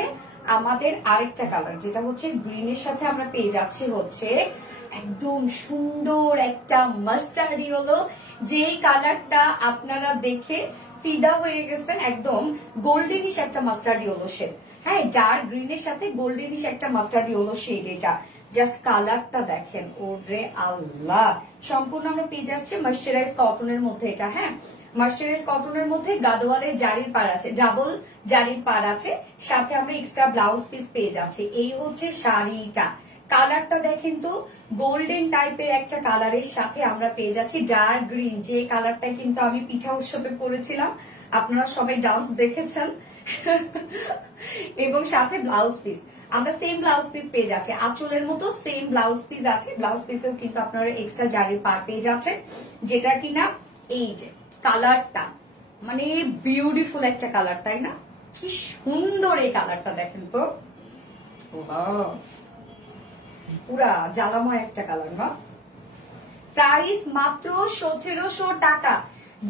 আমাদের আরেকটা কালার, যেটা হচ্ছে গ্রিনের সাথে আমরা পেয়ে যাচ্ছি হচ্ছে একদম সুন্দর একটা মাস্টার্ডি হলো, যে কালারটা আপনারা দেখে ফিদা হয়ে গেছেন, একদম গোল্ডেনিশ একটা মাস্টার্ডি হলো শেড। হ্যাঁ, ডার্ক গ্রিনের সাথে গোল্ডেনিশ একটা মাস্টার্ডি হলো শেড। এটা জাস্ট কালারটা দেখেন, ওরে আল্লাহ। সম্পূর্ণ আমরা পেয়ে যাচ্ছি ময়শ্চারাইজ কটনের মধ্যে এটা, হ্যাঁ ময়শ্চারাইজ কটনের মধ্যে গাদোয়ালের জারির পার আছে, ডাবল জারির পার আছে, সাথে আমরা এক্সট্রা ব্লাউজ পিস পেয়ে যাচ্ছি। এই হচ্ছে শাড়িটা, কালারটা দেখেন তো গোল্ডেন টাইপের একটা কালারের সাথে আমরা পেয়ে যাচ্ছি ডার্ক গ্রিন, যে কালারটা কিন্তু আমি পিঠা উৎসবে পরেছিলাম, আপনারা সবাই ডান্স দেখেছেন এবং সাথে ব্লাউজ পিস আমরা সেম ব্লাউজ পিস পেয়ে যাচ্ছি, আঁচলের মতো সেম ব্লাউজ পিস আছে। ব্লাউজ পিসেও কিন্তু আপনারা এক্সট্রা জারির পার পেয়ে যাচ্ছেন, যেটা কিনা এই যে কালারটা মানে বিউটিফুল একটা কালার, তাই না? কি সুন্দর এই কালারটা, দেখেন তো পুরা জ্বালাময় একটা কালার। না, প্রাইস মাত্র 1700 টাকা।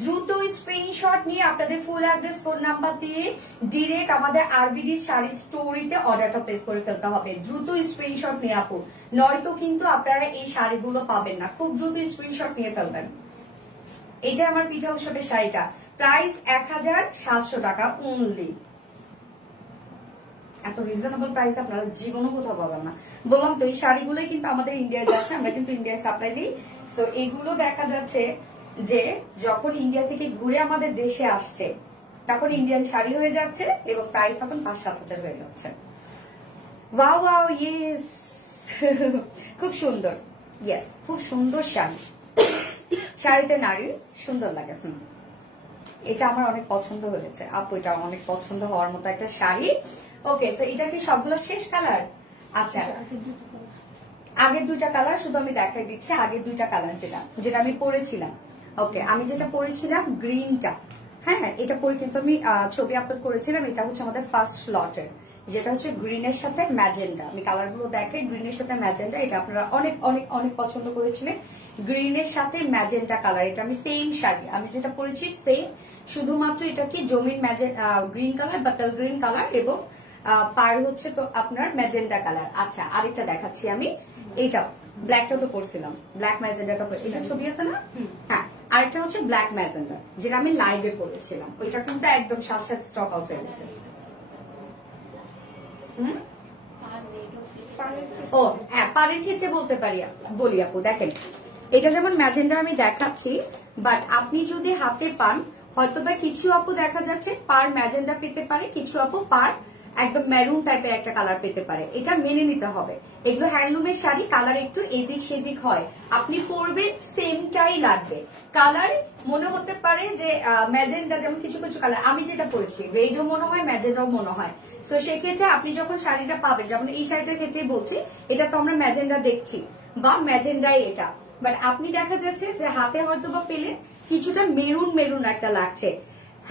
দ্রুত স্ক্রিনশট নিয়ে আপনাদের ফুল অ্যাড্রেস, ফোন নাম্বার দিয়ে ডিরেক্ট আমাদের আরবিডি শাড়ি স্টোরিতে অর্ডারটা প্লেস করে ফেলতে হবে। দ্রুত স্ক্রিনশট নিয়ে আপু, নয়তো কিন্তু আপনারা এই শাড়িগুলো পাবেন না। খুব দ্রুত স্ক্রিনশট নিয়ে ফেলবেন। এইটা আমার পিঠা উৎসবের শাড়িটা, প্রাইস 1700 টাকা অনলি। এত রিজনেবল প্রাইস আপনারা জীবনও কোথাও পাবেন না। বললাম তো এই শাড়িগুলোই কিন্তু আমাদের ইন্ডিয়ায় যাচ্ছে, আমরা কিন্তু ইন্ডিয়ায় সাপ্লাই দিই। তো এগুলো দেখা যাচ্ছে যে যখন ইন্ডিয়া থেকে ঘুরে আমাদের দেশে আসছে তখন ইন্ডিয়ান শাড়ি হয়ে যাচ্ছে এবং প্রাইস তখন 5-7 হাজার হয়ে যাচ্ছে। ওয়াও ওয়াও, ইয়েস খুব সুন্দর, ইয়েস খুব সুন্দর শাড়ি। শাড়িতে নারী সুন্দর লাগে। এটা আমার অনেক পছন্দ হয়েছে আপু, এটা অনেক পছন্দ হওয়ার মতো একটা শাড়ি। ওকে, তো এটা কি সবগুলো শেষ কালার? আচ্ছা, আগের দুইটা কালার শুধু আমি দেখাই দিচ্ছি। আগের দুইটা কালার যেটা আমি পরেছিলাম, ওকে, আমি যেটা পরেছিলাম গ্রিনটা, হ্যাঁ এটা পরে কিন্তু আমি ছবি আপলোড করেছিলাম। এটা হচ্ছে আমাদের ফার্স্ট লটের, যেটা হচ্ছে গ্রিনের সাথে ম্যাজেন্ডা। আমি কালারগুলো দেখাই, গ্রিনের সাথে ম্যাজেন্ডা, এটা আপনারা অনেক অনেক অনেক পছন্দ করেছিলেন। গ্রিনের সাথে ম্যাজেন্টা কালার, এটা আমি সেম শাড়ি আমি যেটা পরেছি সেম, শুধুমাত্র এটা কি জমিন গ্রিন কালার, বাটাল গ্রিন কালার এবং পার হচ্ছে তো আপনার ম্যাজেন্টা কালার। আচ্ছা, আরেকটা দেখাচ্ছি আমি, এইটা ব্ল্যাকটা তো পরছিলাম, ব্ল্যাক ম্যাজেন্টাটা, এটা ছবি আছে না? হ্যাঁ, আরেকটা হচ্ছে ব্ল্যাক ম্যাজেন্টা যেটা আমি লাইভে পরেছিলাম, ওইটা কিন্তু একদম সাথে সাথে স্টক আউট হয়ে গেছে। ও হ্যাঁ, পাড়ের ক্ষেত্রে বলি আপু, দেখেন এটা যেমন ম্যাজেন্ডা আমি দেখাচ্ছি, বাট আপনি যদি হাতে পান হয়তোবা কিছু আপু দেখা যাচ্ছে পার ম্যাজেন্ডা পেতে পারে, কিছু আপু পার একদম মেরুন টাইপের একটা কালার পেতে পারে। এটা মেনে নিতে হবে, এগুলো হ্যান্ডলুমের শাড়ি, কালার একটু এদিক সেদিক হয়, আপনি পরবেন সেমটাই লাগবে। কালার মনে হতে পারে যে ম্যাজেন্ডা, যেমন কিছু কিছু কালার আমি যেটা পরেছি রেডও মনে হয়, ম্যাজেন্ডাও মনে হয়। তো সেক্ষেত্রে আপনি যখন শাড়িটা পাবেন, যেমন এই শাড়িটার ক্ষেত্রে বলছি, এটা তো আমরা ম্যাজেন্ডা দেখছি বা ম্যাজেন্ডাই এটা, বাট আপনি দেখা যাচ্ছে যে হাতে হয়তো বা পেলে কিছুটা মেরুন মেরুন একটা লাগছে।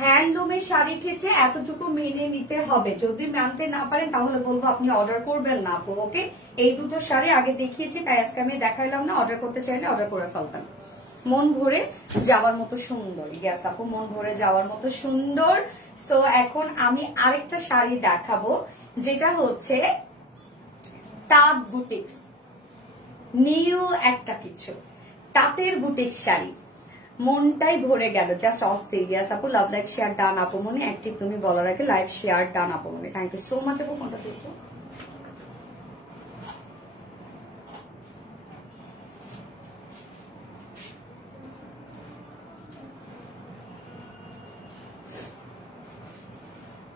হ্যান্ডলুমের শাড়ির ক্ষেত্রে এতটুকু মেনে নিতে হবে, যদি মানতে না পারেন তাহলে বলবো আপনি অর্ডার করবেন না আপু। ওকে, এই দুটো শাড়ি আগে দেখিয়েছি তাই আজকে আমি দেখাইলাম না, অর্ডার করতে চাইলে অর্ডার করে ফেলবেন। মন ভরে যাওয়ার মতো সুন্দর, ইয়াস আপু মন ভরে যাওয়ার মতো সুন্দর। তো এখন আমি আরেকটা শাড়ি দেখাবো, যেটা হচ্ছে তাঁত বুটিক্স, নিউ একটা কিছু তাঁতের বুটিক্স শাড়ি, মনটাই ভরে গেল, জাস্ট অস্থির। ইয়াস আপু, লাভ লাইক শেয়ার ডান আপু মনে, অ্যাক্টিভ তুমি বলার আগে লাইভ শেয়ার ডান আপু মনে, থ্যাংক ইউ সো মাচ আপু। ফোনটা দেখবো,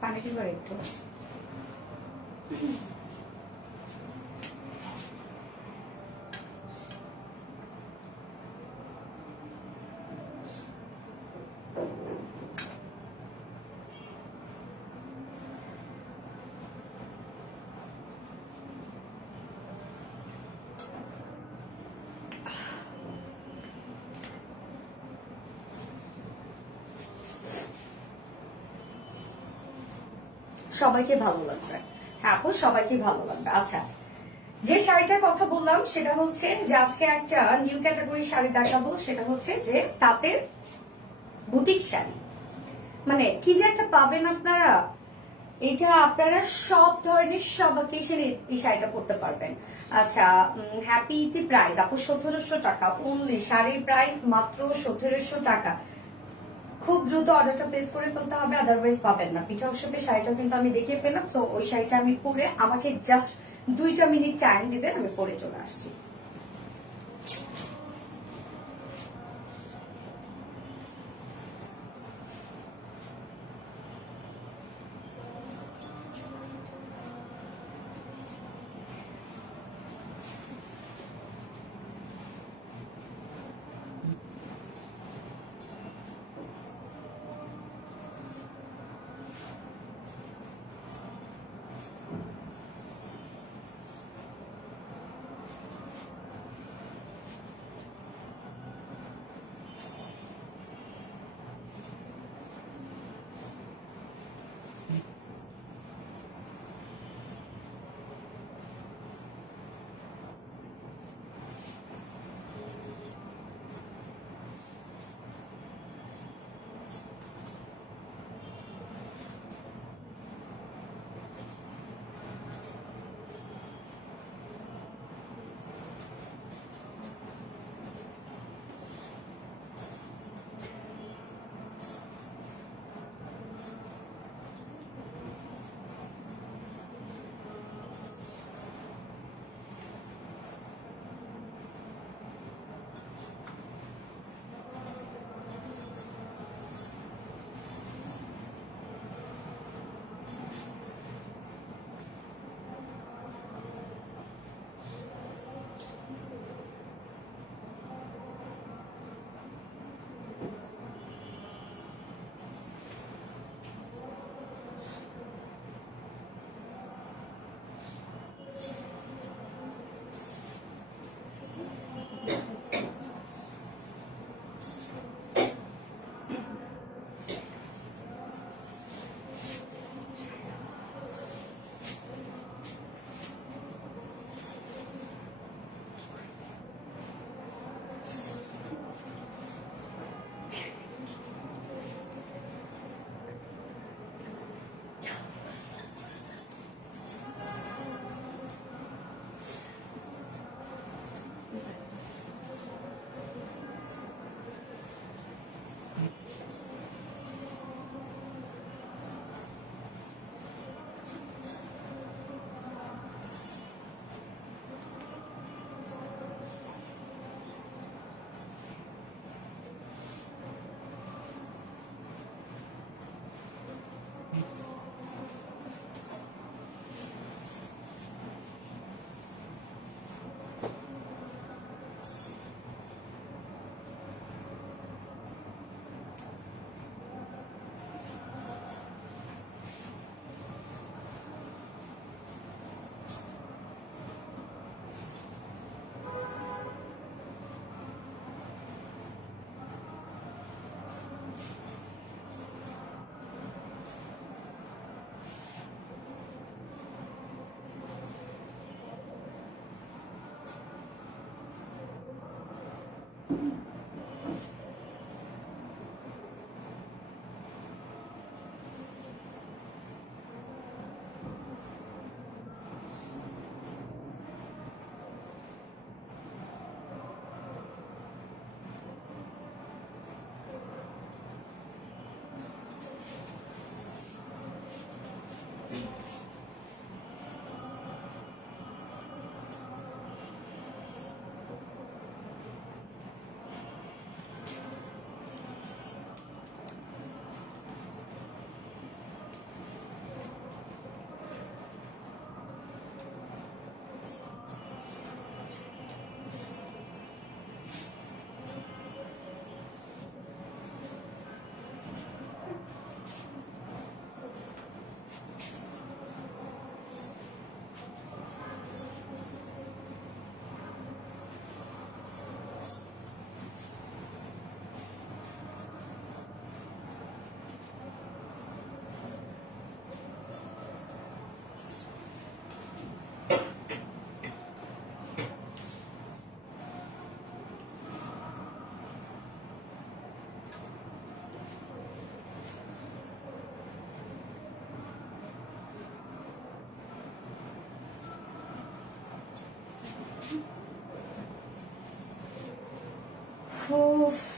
পানি কি করে একটু সবাইকে ভালো লাগবে। হ্যাঁ আপু, সবাইকে ভালো লাগবে। আচ্ছা, যে শাড়িটার কথা বললাম সেটা হচ্ছে যে আজকে একটা নিউ ক্যাটাগরি শাড়ি দেখাবো, সেটা হচ্ছে যে তাঁতের বুটিক শাড়ি। মানে কি যে একটা পাবেন আপনারা, এটা আপনারা সব ধরনের সব অকেশনে এই শাড়িটা পরতে পারবেন। আচ্ছা, হ্যাপি ইতি প্রাইস আপু 1700 টাকা অনলি, শাড়ির প্রাইস মাত্র 1700 টাকা। খুব দ্রুত অর্ডারটা প্লেস করে ফেলতে হবে, আদারওয়াইজ পাবেন না। পিঠা উৎসবের শাড়িটা কিন্তু আমি দেখিয়ে ফেললাম, তো ওই শাড়িটা আমি পরে, আমাকে জাস্ট 2 মিনিট টাইম দিবেন, আমি পরে চলে আসছি।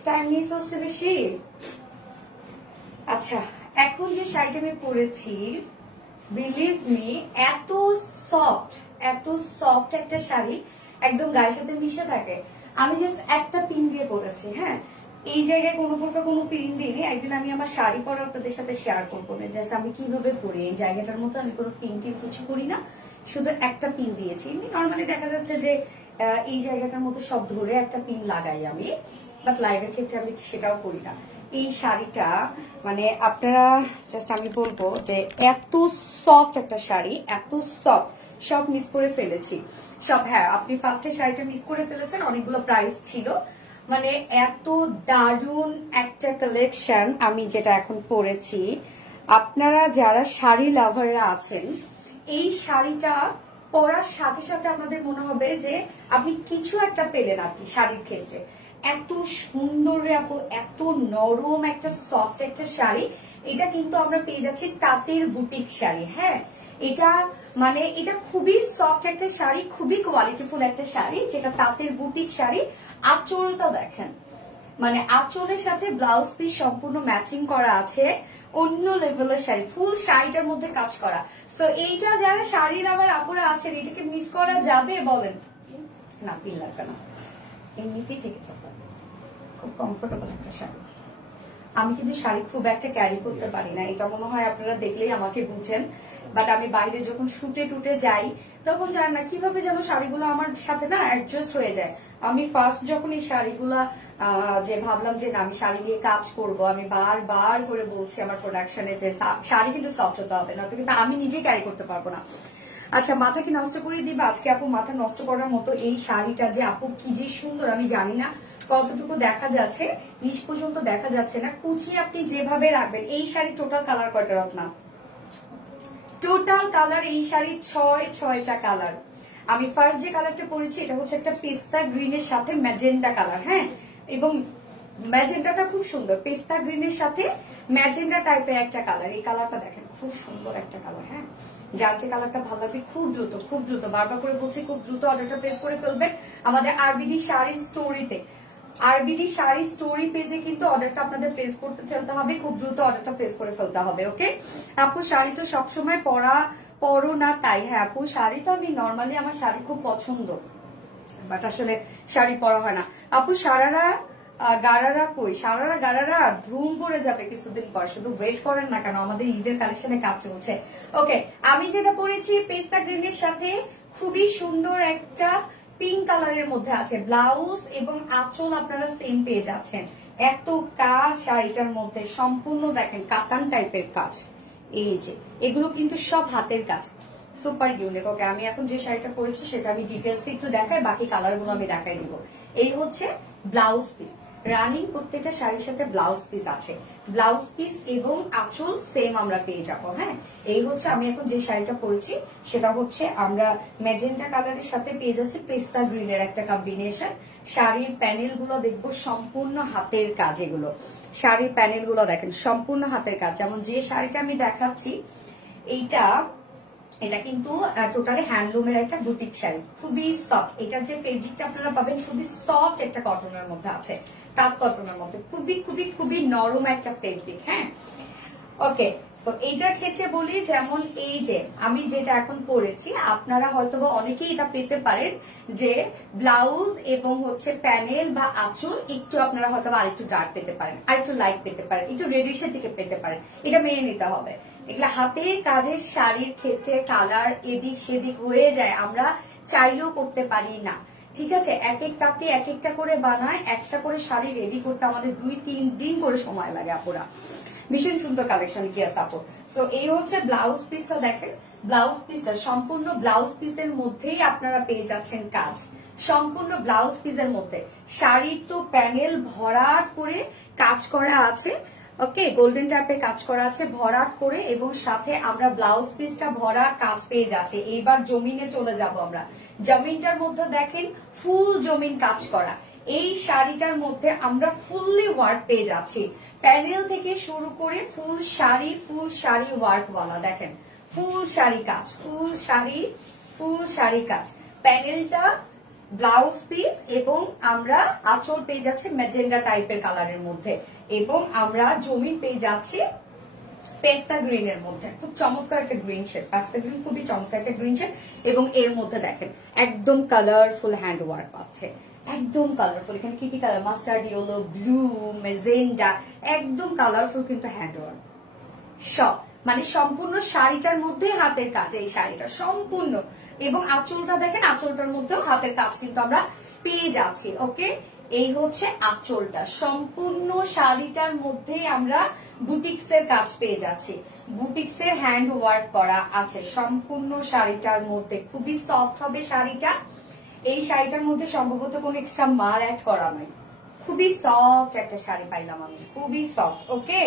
টাইম নিয়ে ফেলতে বেশি। আচ্ছা, এখন যে শাড়িটা আমি পরেছি, বিলিভ মি, এত সফট একটা শাড়ি, একদম গায়ের সাথে মিশে থাকে। আমি জাস্ট একটা পিন দিয়ে পরেছি, হ্যাঁ, এই জায়গায় কোনো প্রকার কোনো পিন দিইনি। একদিন আমি আমার শাড়ি পরে আপনাদের সাথে শেয়ার করবো না, জাস্ট আমি কিভাবে পরি এই জায়গাটার মতো। আমি কোনো পিন টিন কিছু করি না, শুধু একটা পিন দিয়েছি। নর্মালি দেখা যাচ্ছে যে এই জায়গাটার মতো সব ধরে একটা পিন লাগাই আমি, বাট লাইভের ক্ষেত্রে আমি সেটাও করি না। এই শাড়িটা মানে আপনারা জাস্ট আমি বলবো যে এত সফট একটা শাড়ি, এত সফট, সব মিস করে ফেলেছি সব। হ্যাঁ, আপনি ফার্স্টে শাড়িটা মিস করে ফেলেছেন, অনেকগুলো প্রাইস ছিল, মানে এত দারুণ একটা কালেকশন আমি যেটা এখন পরেছি। আপনারা যারা শাড়ি লাভাররা আছেন, এই শাড়িটা পরার সাথে সাথে আপনাদের মনে হবে যে আপনি কিছু একটা পেলেন আপনি শাড়ির ক্ষেত্রে। এত সুন্দর, এত নরম একটা সফট একটা শাড়ি। এটা কিন্তু আমরা পেয়ে যাচ্ছি তাঁতের বুটিক শাড়ি। হ্যাঁ, এটা মানে এটা খুবই সফট একটা শাড়ি, খুবই কোয়ালিটিফুল একটা শাড়ি, যেটা তাঁতের বুটিক শাড়ি। আঁচলটা দেখেন, মানে আঁচলের সাথে ব্লাউজ পিস সম্পূর্ণ ম্যাচিং করা আছে, অন্য লেভেলের শাড়ি, ফুল শাড়িটার মধ্যে কাজ করা। তো এইটা যারা শাড়ির আবার আপুরা আছেন, এটাকে মিস করা যাবে বলেন? না, পিন লাগবে না, এমনিতেই থেকে যাবে। খুব কমফোর্টেবল একটা শাড়ি। আমি কিন্তু শাড়ি খুব একটা ক্যারি করতে পারি না, এটা মনে হয় আপনারা দেখলেই আমাকে বুঝেন। বাট আমি বাইরে যখন শুটে টুটে যাই, তখন জানি না কিভাবে যেন শাড়িগুলো আমার সাথে না অ্যাডজাস্ট হয়ে যায়। আমি ফার্স্ট যখন এই শাড়িগুলা যে ভাবলাম যে না আমি শাড়ি নিয়ে কাজ করব, আমি বারবার করে বলছি আমার প্রোডাকশনে যে শাড়ি কিন্তু সফট হতে হবে, না তো কিন্তু আমি নিজে ক্যারি করতে পারবো না। আচ্ছা, মাথা কি নষ্ট করে দিবে আজকে আপু? মাথা নষ্ট করার মতো এই শাড়িটা যে আপু কি যে সুন্দর, আমি জানি না কতটুকু দেখা যাচ্ছে, নিচ পর্যন্ত দেখা যাচ্ছে না। কুচি আপনি যেভাবে রাখবেন। এই শাড়ি টোটাল কালার কয়টা রত্না? টোটাল কালার এই শাড়ির 6টা কালার। আমি ফার্স্ট যে কালারটা পরেছি এটা হচ্ছে একটা পেস্তা গ্রিনের সাথে ম্যাজেন্টা কালার। হ্যাঁ, এবং ম্যাজেন্টাটা খুব সুন্দর, পেস্তা গ্রিনের সাথে ম্যাজেন্টা টাইপের একটা কালার। এই কালারটা দেখেন, খুব সুন্দর একটা কালার। হ্যাঁ, যার যে কালারটা ভালো লাগবে খুব দ্রুত বারবার করে বলছি, খুব দ্রুত অর্ডারটা প্লেস করে ফেলবেন আমাদের আরবিডি শাড়ি স্টোরিতে। আরবিডি শাড়ি স্টোরি পেজে কিন্তু অর্ডারটা আপনাদের প্লেস করতে ফেলতে হবে, খুব দ্রুত অর্ডারটা প্লেস করে ফেলতে হবে। ওকে আপু, শাড়ি তো সবসময় পরো না তাই? হ্যাঁ আপু, শাড়ি তো আমি নর্মালি, আমার শাড়ি খুব পছন্দ, বাট আসলে শাড়ি পরা হয় না। আপু, গারারা কই? গারারা ধুম পড়ে যাবে কিছুদিন পর, শুধু ওয়েট করেন না কেন, আমাদের ঈদের কালেকশনে কাজ চলছে। ওকে, আমি যেটা পরেছি পেস্তা গ্রিনের সাথে খুবই সুন্দর একটা পিঙ্ক কালারের মধ্যে আছে ব্লাউজ, এবং আঁচল আপনারা সেম পেয়ে যাচ্ছেন। এত কাজ শাড়িটার মধ্যে, সম্পূর্ণ দেখেন কাতান টাইপের কাজ। এই যে এগুলো কিন্তু সব হাতের কাজ, সুপার ইউনিক। ওকে, আমি এখন যে শাড়িটা পরেছি সেটা আমি ডিটেলস একটু দেখাই, বাকি কালার গুলো আমি দেখাই দিব। এই হচ্ছে ব্লাউজ পিস, রানিং প্রত্যেকটা শাড়ির সাথে ব্লাউজ পিস আছে, ব্লাউজ পিস এবং আঁচল সেম আমরা পেয়ে যাবো। হ্যাঁ, এই হচ্ছে আমি এখন যে শাড়িটা পরেছি সেটা হচ্ছে আমরা ম্যাজেন্টা কালারের সাথে পেয়ে যাচ্ছি পেস্তা গ্রিনের একটা কম্বিনেশন। শাড়ির প্যানেল গুলো দেখবো সম্পূর্ণ হাতের কাজ, এগুলো শাড়ির প্যানেল গুলো দেখেন সম্পূর্ণ হাতের কাজ। যেমন যে শাড়িটা আমি দেখাচ্ছি এটা কিন্তু টোটালি হ্যান্ডলুমের একটা বুটিক শাড়ি, খুবই সফট। এটার যে ফেব্রিকটা আপনারা পাবেন খুবই সফট একটা কটনের মধ্যে আছে, তাঁত কটনের মধ্যে খুবই খুবই খুবই নরম একটা ফেব্রিক। হ্যাঁ, ওকে। তো এইটার ক্ষেত্রে বলি, যেমন এই যে আমি যেটা এখন পরেছি আপনারা হয়তো অনেকেই এটা পেতে পারেন যে ব্লাউজ এবং হচ্ছে প্যানেল বা আঁচল একটু আপনারা হয়তো আরেকটু ডার্ক পেতে পারেন, আরেকটু লাইট পেতে পারেন, একটু রেডিশের দিকে পেতে পারেন, এটা মেনে নিতে হবে। এগুলা হাতের কাজের শাড়ির ক্ষেত্রে কালার এদিক সেদিক হয়ে যায়, আমরা চাইলেও করতে পারি না। ঠিক আছে, এক এক তাতে এক একটা করে বানায়, একটা করে শাড়ি রেডি করতে আমাদের 2-3 দিন করে সময় লাগে আপুরা। ভীষণ সুন্দর কালেকশন গিয়া কাপড়। তো এই হচ্ছে ব্লাউজ পিসটা, দেখেন ব্লাউজ পিসটা সম্পূর্ণ ব্লাউজ পিসের মধ্যেই আপনারা পেয়ে যাচ্ছেন কাজ, সম্পূর্ণ ব্লাউজ পিসের মধ্যে শাড়ির তো প্যানেল ভরাট করে কাজ করা আছে। ওকে, গোল্ডেন টাইপের কাজ করা আছে ভরাট করে, এবং সাথে আমরা ব্লাউজ পিসটা ভরাট কাজ পেয়ে যাচ্ছে। এইবার জমিনে চলে যাব আমরা, জমিনটার মধ্যে দেখেন ফুল জমিন কাজ করা। এই শাড়িটার মধ্যে আমরা ফুললি ওয়ার্ক পেয়ে যাচ্ছি, প্যানেল থেকে শুরু করে ফুল শাড়ি ওয়ার্ক ওয়ালা। দেখেন ফুল শাড়ি কাজ, ফুল শাড়ি কাজ, প্যানেলটা ব্লাউজ পিস এবং আমরা আঁচল পেয়ে যাচ্ছি ম্যাজেন্ডা টাইপের কালারের মধ্যে, এবং আমরা জমিন পেয়ে যাচ্ছি পেস্তা গ্রিনের মধ্যে। খুব চমৎকার একটা গ্রিন শেড, পেস্তা গ্রিন খুবই চমৎকার একটা গ্রিন শেড, এবং এর মধ্যে দেখেন একদম কালারফুল হ্যান্ড ওয়ার্ক পাচ্ছে, একদম কালারফুল। এখানে কি কি colour, mustard yellow, blue, magenta, একদম কালারফুল কিন্তু হ্যান্ড ওয়ার্ক সব, মানে সম্পূর্ণ শাড়িটার মধ্যে হাতের কাজ, এই শাড়িটা সম্পূর্ণ। এবং আঁচলটা দেখেন, আঁচলটার মধ্যেও হাতের কাজ কিন্তু আমরা পেয়ে যাচ্ছি। ওকে, এই হচ্ছে আঁচলটা, সম্পূর্ণ শাড়িটার মধ্যে আমরা বুটিক্স এর কাজ পেয়ে যাচ্ছি, বুটিক্স এর হ্যান্ড ওয়ার্ক করা আছে সম্পূর্ণ শাড়িটার মধ্যে। খুবই সফট হবে শাড়িটা, এই শাড়িটার মধ্যে সম্ভবত কোনো এক্সট্রা মাল অ্যাড করা নাই, খুবই সফট একটা শাড়ি পাইলাম আমি, খুবই সফট। ওকে,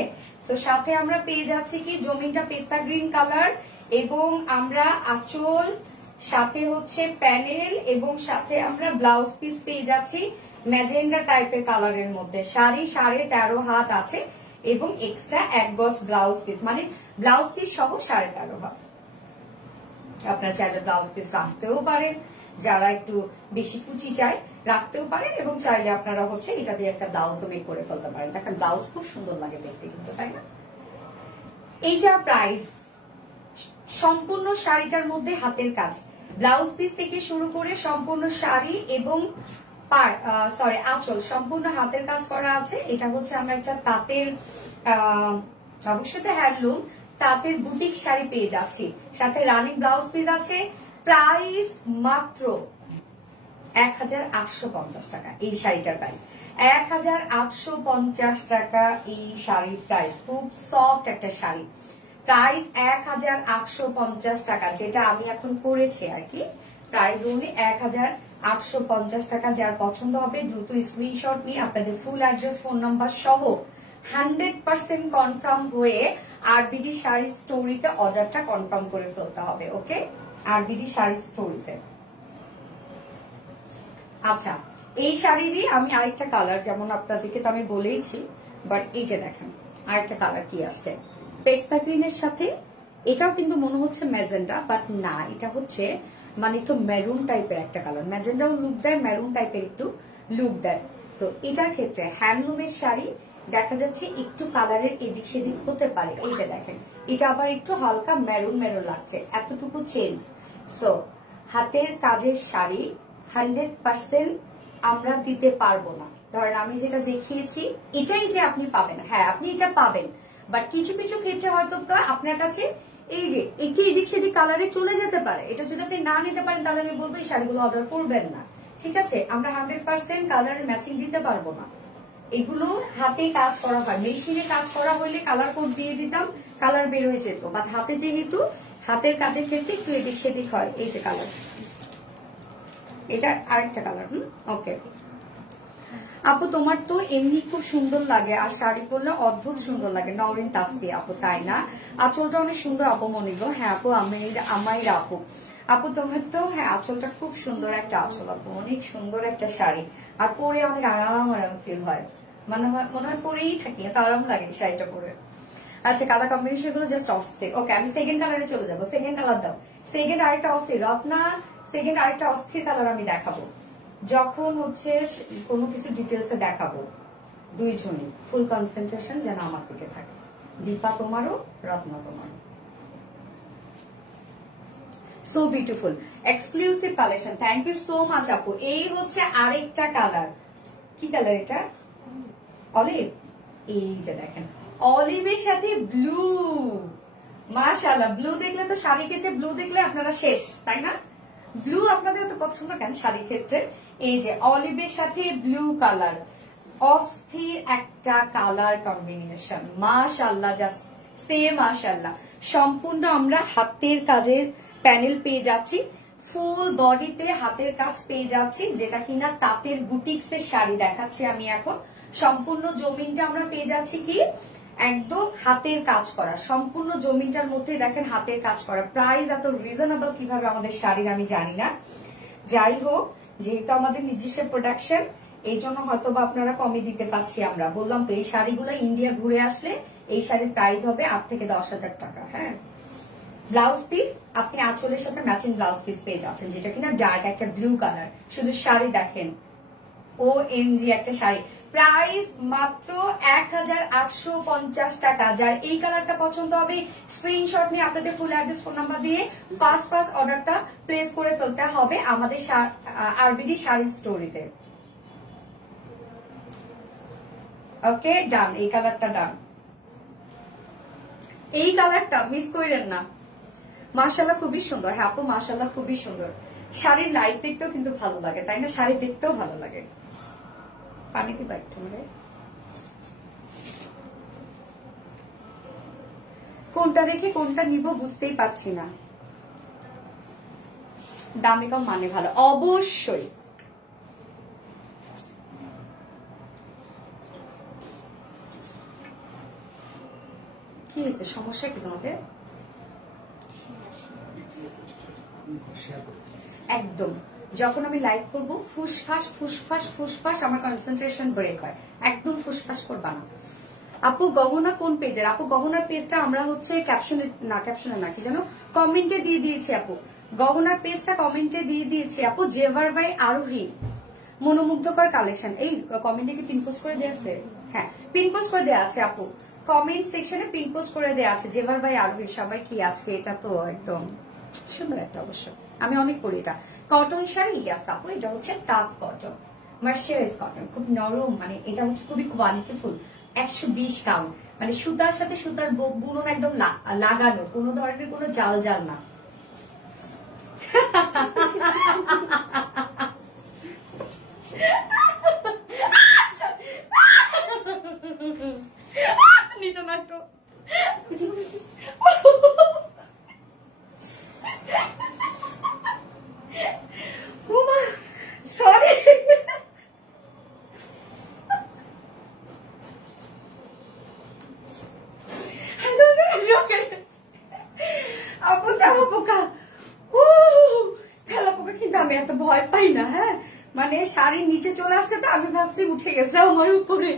তো সাথে আমরা পেয়ে যাচ্ছি কি জমিনটা পেস্তা গ্রিন কালার, এবং আমরা আঁচল, সাথে হচ্ছে প্যানেল, এবং সাথে আমরা ব্লাউজ পিস পেয়ে যাচ্ছি ম্যাজেন্ডা টাইপের কালারের মধ্যে। শাড়ি 13.5 হাত আছে এবং এক্সট্রা 1 গজ ব্লাউজ পিস, মানে ব্লাউজ পিস সহ 13.5 হাত। আপনারা চাইলে ব্লাউজ পিস রাখতেও পারেন, যারা একটু বেশি কুচি চায় রাখতেও পারেন, এবং চাইলে আপনারা হচ্ছে এটা দিয়ে একটা ব্লাউজও মেক করে ফেলতে পারেন। দেখেন ব্লাউজ খুব সুন্দর লাগে দেখতে কিন্তু, তাই না? এইটা প্রাইস সম্পূর্ণ শাড়িটার মধ্যে হাতের কাজ, ব্লাউজ পিস থেকে শুরু করে সম্পূর্ণ শাড়ি এবং আঁচল সম্পূর্ণ হাতের কাজ করা আছে। এটা হচ্ছে আমরা একটা তাঁতের, অবশ্যই হ্যান্ডলুম তাঁতের বুটিক শাড়ি পেয়ে যাচ্ছি, সাথে রানিং ব্লাউজ পিস আছে। প্রাইস মাত্র 1850 টাকা এই শাড়িটার প্রাইস, 1850 টাকা এই শাড়ির প্রাইস। খুব সফট একটা শাড়ি, প্রাইস 1850 টাকা, যেটা আমি এখন পরেছি আর কি। প্রাইস হলে 1850 টাকা। যার পছন্দ হবে দ্রুত স্ক্রিনশট নিয়ে আপনাদের ফুল অ্যাড্রেস, ফোন নাম্বার সহ 100% কনফার্ম হয়ে আরবিডি শাড়ি স্টোরিতে অর্ডারটা কনফার্ম করে ফেলতে হবে। ওকে, আরবিডি শাড়ি স্টোরিতে। আচ্ছা, এই শাড়িরই আমি আরেকটা কালার, যেমন আপনাদেরকে তো আমি বলেইছি, বাট এই যে দেখেন আরেকটা কালার কি আসছে পেস্তা গ্রিনের সাথে। এটাও কিন্তু মনে হচ্ছে ম্যাজেন্ডা, বাট না, এটা হচ্ছে মানে একটু মেরুন টাইপের একটা কালার। ম্যাজেন্ডাও লুক দেয়, মেরুন টাইপের একটু লুক দেয়। তো এটার ক্ষেত্রে হ্যান্ডলুমের শাড়ি দেখা যাচ্ছে একটু কালারের এদিক সেদিক হতে পারে। এই যে দেখেন এটা আবার একটু হালকা মেরুন মেরুন লাগছে, এতটুকু চেঞ্জ। সো হাতের কাজের শাড়ি 100% আমরা দিতে পারবো না। ধরেন আমি যেটা দেখিয়েছি এটাই যে আপনি পাবেন, হ্যাঁ আপনি এটা পাবেন, বাট কিছু কিছু ক্ষেত্রে হয়তো আপনার কাছে এই যে একটু এদিক সেদিক কালারে চলে যেতে পারে। এটা যদি আপনি না নিতে পারেন তাহলে আমি বলবো এই শাড়িগুলো অর্ডার করবেন না। ঠিক আছে, আমরা 100% কালার ম্যাচিং দিতে পারবো না। এগুলো হাতে কাজ করা হয়, মেশিনে কাজ করা হইলে কালার কোড দিয়ে দিতাম, কালার বের হয়ে যেত। বাট হাতে যেহেতু হাতের কাজের ক্ষেত্রে একটু এদিক সেদিক হয়। এই যে কালার, এটা আরেকটা কালার। ওকে, আপু তোমার তো এমনি খুব সুন্দর লাগে, আর শাড়ি পরলে অদ্ভুত সুন্দর লাগে। নওরিন তাসফি আপু, তাই না? আঁচলটা অনেক সুন্দর আপু মনিব। হ্যাঁ আপু, আমাই আপু। আপু তোমার তো হ্যাঁ আঁচলটা খুব সুন্দর একটা আঁচল আপু, অনেক সুন্দর একটা শাড়ি, আর পরে অনেক আরাম আরাম ফিল হয়, মনে হয় পরেই থাকি, এত আরাম লাগে শাড়িটা পরে। আচ্ছা, কালার কম্বিনেশন গুলো জাস্ট অস্থির। ওকে, আমি সেকেন্ড কালারে চলে যাবো। সেকেন্ড কালার দাও। সেকেন্ড আরেকটা অস্থির রত্না, সেকেন্ড আরেকটা অস্থির কালার আমি দেখাবো যখন হচ্ছে কোনো কিছু ডিটেলসে দেখাবো। দুইজনই ফুল কনসেন্ট্রেশন যেন আমার দিকে থাকে। দীপা তোমারও, রত্না তোমারও। So beautiful, exclusive collection. Thank you so much আপু। এই হচ্ছে আরেকটা কালার। কি কালার এটা? অলিভ। এই যে দেখেন, অলিভের সাথে ব্লু। মাশাআল্লাহ, ব্লু দেখলে তো শাড়ি ক্ষেত্রে ব্লু দেখলে আপনারা শেষ, তাই না? ব্লু আপনাদের তো পছন্দ কেন শাড়ি ক্ষেত্রে? এই যে অলিভের সাথে ব্লু কালার, অস্থির একটা কালার কম্বিনেশন। মাশাআল্লাহ, জাস্ট সে মাশাআল্লাহ। সম্পূর্ণ আমরা হাতের কাজের প্যানেল পেয়ে যাচ্ছি, ফুল বডিতে হাতের কাজ পেয়ে যাচ্ছি, যেটা কিনা তাঁতের বুটিক্স এর শাড়ি দেখাচ্ছি আমি এখন। সম্পূর্ণ জমিনটা আমরা পেয়ে যাচ্ছি কি একদম হাতের কাজ করা, সম্পূর্ণ জমিনটার মধ্যে দেখেন হাতের কাজ করা। প্রাইস এত রিজনেবল কিভাবে আমাদের শাড়ির আমি জানি না। যাই হোক, যেহেতু আমাদের নিজস্ব প্রোডাকশন, এই জন্য হয়তো বা আপনারা কমে দিতে পাচ্ছি। আমরা বললাম তো এই শাড়িগুলো ইন্ডিয়া ঘুরে আসলে এই শাড়ির প্রাইস হবে 8 থেকে 10,000 টাকা। হ্যাঁ, ব্লাউজ পিস আপনি আঁচলের সাথে ম্যাচিং ব্লাউজ পিস পেয়ে যাচ্ছেন, যেটা কিনা ডার্ক একটা ব্লু কালার। শুধু শাড়ি দেখেন, OMG একটা শাড়ি। প্রাইস মাত্র 1850 টাকা। যার এই কালারটা পছন্দ হবে স্ক্রিনশট নিয়ে আপনাদের ফুল অ্যাড্রেস ফোন নাম্বার দিয়ে ফার্স্ট অর্ডারটা প্লেস করে ফেলতে হবে আমাদের আরবিডি শাড়ি স্টোরিতে। ওকে, ডান। এই কালারটা ডান, এই কালারটা মিস করেন না। মাশাআল্লাহ খুবই সুন্দর। হ্যাঁ আপু, মাশাআল্লাহ খুবই সুন্দর। শাড়ির লাইট দেখতেও কিন্তু ভালো লাগে, তাই না? শাড়ি দেখতেও ভালো লাগে। পানি কি বাইট মানে কোনটা রেখে কোনটা নিব বুঝতেই পারছি না। দামে কম মানে ভালো, অবশ্যই। কি হয়েছে, সমস্যা কি তোমাদের? একদম যখন আমি লাইভ করবো ফুসফাস ফুসফাস ফুসফাস আমার কনসেন্ট্রেশন ব্রেক হয়, একদম ফুসফাস করবা না। আপু গহনা কোন পেজের? আপু গহনার পেজটা আমরা হচ্ছে ক্যাপশনে না কি জানো, কমেন্টে দিয়ে দিয়েছি আপু। গহনার পেজটা কমেন্টে দিয়ে দিয়েছি আপু। জেভার বাই আরোহী, মনোমুগ্ধকর কালেকশন। এই কমেন্টে কি পিন পোস্ট করে দেওয়া আছে? হ্যাঁ, পিন পোস্ট করে দেওয়া আছে আপু, কমেন্ট সেকশনে পিন পোস্ট করে দেওয়া আছে। জেভার বাই আরোহী। সবাই কি আজকে এটা তো একদম সুন্দর একটা, অবশ্য আমি অনেক পরি এটা। কটন শাড়ি, ইয়াস আপু, এটা হচ্ছে তাঁত কটন, মার্শারাইজ কটন, খুব নরম। মানে এটা হচ্ছে খুবই কোয়ালিটিফুল। 120 কাউন্ট, মানে সুতার সাথে সুতার বুনন একদম লাগানো, কোনো ধরনের কোনো জাল জাল না। নিচে না তো সরি। আপু তেলা পোকা, তেলা পোকা কিন্তু আমি এত ভয় পাই না। হ্যাঁ, মানে শাড়ির নিচে চলে আসছে তো আমি ভাবছি উঠে গেছে আমার উপরে।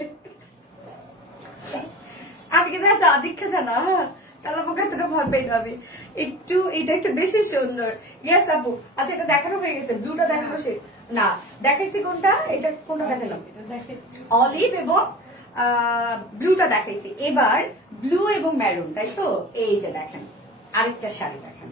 আমি কিন্তু এত আদিক্ষা না। হ্যাঁ, তেলা পোকা এতটা ভয় পাই না আমি। একটু এটা একটু বেশি সুন্দর। ইয়েস আপু। আচ্ছা, এটা দেখানো হয়ে গেছে, ব্লুটা দেখানো শেষ না? দেখাইছি কোনটা? এটা কোনটা দেখালাম? অলিভ এবং ব্লুটা দেখাইছি। এবার ব্লু এবং মেরুন, তাই তো? এই যে দেখেন আরেকটা শাড়ি দেখেন,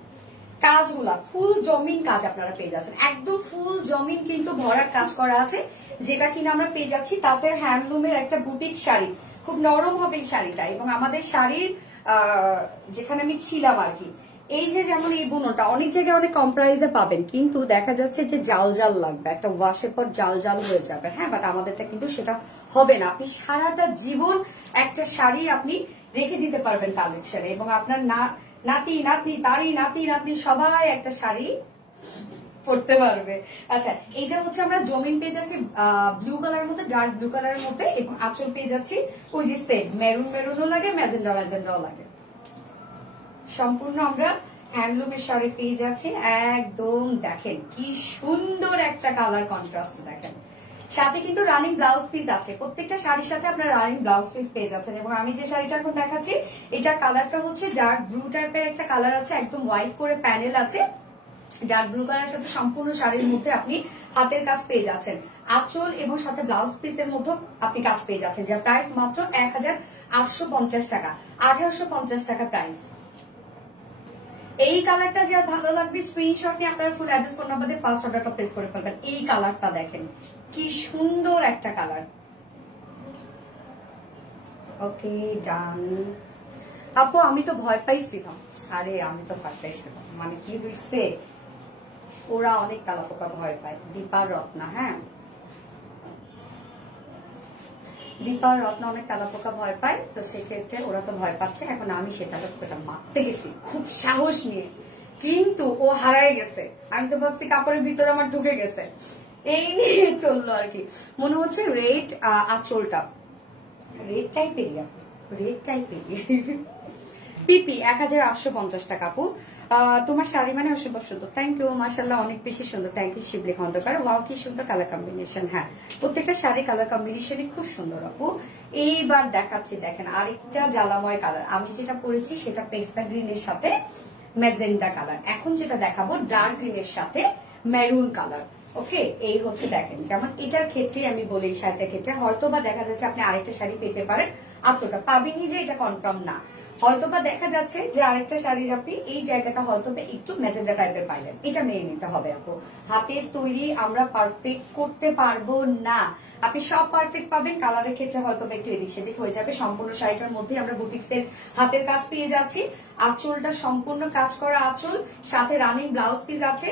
কাজগুলা ফুল জমিন কাজ আপনারা পেয়ে যাচ্ছেন, একদম ফুল জমিন কিন্তু ভরার কাজ করা আছে, যেটা কিনা আমরা পেয়ে যাচ্ছি তাঁতের হ্যান্ডলুমের একটা বুটিক শাড়ি। খুব নরম হবে এই শাড়িটা, এবং আমাদের শাড়ির যেখানে আমি ছিলাম আর কি, এই যে যেমন এই বুননটা অনেক জায়গায় অনেক কম প্রাইসে পাবেন, কিন্তু দেখা যাচ্ছে যে জাল জাল লাগবে, একটা ওয়াশের পর জাল জাল হয়ে যাবে। হ্যাঁ, বাট আমাদেরটা কিন্তু সেটা হবে না। আপনি সারাটা জীবন একটা শাড়ি আপনি রেখে দিতে পারবেন কালেকশনে, এবং আপনার নাতি নাতনি, তারই নাতি নাতনি সবাই একটা শাড়ি পড়তে পারবে। আচ্ছা, এইটা হচ্ছে আমরা জমিন পেয়ে যাচ্ছি ব্লু কালারের মধ্যে, ডার্ক ব্লু কালারের মধ্যে, এবং আঁচল পেয়ে যাচ্ছি ওই যে সেম মেরুন মেরুনও লাগে, ম্যাজেন্ডা ম্যাজেন্ডাও লাগে। সম্পূর্ণ আমরা হ্যান্ডলুমের শাড়ি পেয়ে যাচ্ছি। একদম দেখেন কি সুন্দর একটা কালার কন্ট্রাস্ট দেখেন। সাথে কিন্তু রানিং ব্লাউজ পিস আছে, প্রত্যেকটা শাড়ির সাথে আপনারা রানিং ব্লাউজ পিস পেয়ে যাচ্ছেন। এবং আমি যে শাড়িটা এখন দেখাচ্ছি এটার কালারটা হচ্ছে ডার্ক ব্লু টাইপের একটা কালার আছে, একদম হোয়াইট করে প্যানেল আছে। ডার্ক ব্লু কালারের সাথে সম্পূর্ণ শাড়ির মধ্যে আপনি হাতের কাজ পেয়ে যাচ্ছেন, আঁচল এবং সাথে ব্লাউজ পিসের মধ্যে আপনি কাজ পেয়ে যাচ্ছেন, যার প্রাইস মাত্র 1850 টাকা, 1850 টাকা প্রাইস। এই কালারটা যার ভালো লাগবে স্ক্রিনশট নিয়ে আপনারা ফুল অ্যাড্রেস ফোন নাম্বার দিয়ে ফার্স্ট অর্ডারটা প্লেস করে ফেলবেন। এই কালারটা দেখেন কি সুন্দর একটা কালার। ওকে ডান। আপু আমি তো ভয় পাইছিলাম, আরে আমি তো ভয় পাইছিলাম, মানে কি হয়েছে ওরা অনেক কালাপোকা ভয় পায়। দীপা রত্না, হ্যাঁ দীপা রত্না অনেক কালাপোকা ভয় পায়, তো সেক্ষেত্রে ওরা তো ভয় পাচ্ছে। এখন আমি সেটাকে মারতে গেছি খুব সাহস নিয়ে, কিন্তু ও হারায় গেছে। আমি তো ভাবছি কাপড়ের ভিতরে আমার ঢুকে গেছে, এই নিয়ে চললো আর কি। মনে হচ্ছে রেড আঁচলটা রেড টাইপের, রেড টাইপের। পিপি 1850 টাকা। আপু তোমার শাড়ি মানে অসম্ভব সুন্দর, থ্যাংক ইউ, মাশাআল্লাহ অনেক বেশি সুন্দর, thank you Shibli Khondokar. Wow কি সুন্দর কালার কম্বিনেশন। হ্যাঁ প্রত্যেকটা শাড়ি কালার কম্বিনেশনই খুব সুন্দর আপু। এইবার দেখাচ্ছি দেখেন আরেকটা জ্বালাময় কালার। আমি যেটা পরেছি সেটা পেস্তা গ্রিনের সাথে ম্যাজেন্টা কালার, এখন যেটা দেখাবো ডার্ক গ্রিনের সাথে মেরুন কালার। ওকে, এই হচ্ছে দেখেন, যেমন এটার ক্ষেত্রে আমি বলি, এই শাড়িটার ক্ষেত্রে হয়তো বা দেখা যাচ্ছে আপনি আরেকটা শাড়ি পেতে পারেন, আঁচলটা পাবেনি যে এটা কনফার্ম না, হয়তোবা দেখা যাচ্ছে যে আরেকটা শাড়ির আপনি এই জায়গাটা হয়তো একটু ম্যাজেন্ডা টাইপের পাইলেন, এটা মেনে নিতে হবে আপু। হাতের তৈরি আমরা পারফেক্ট করতে পারবো না, আপনি সব পারফেক্ট পাবেন, কালারের ক্ষেত্রে হয়তো একটু এদিক সেদিক হয়ে যাবে। সম্পূর্ণ শাড়িটার মধ্যে আমরা বুটিক্সের হাতের কাজ পেয়ে যাচ্ছি, আঁচলটা সম্পূর্ণ কাজ করা আঁচল, সাথে রানিং ব্লাউজ পিস আছে।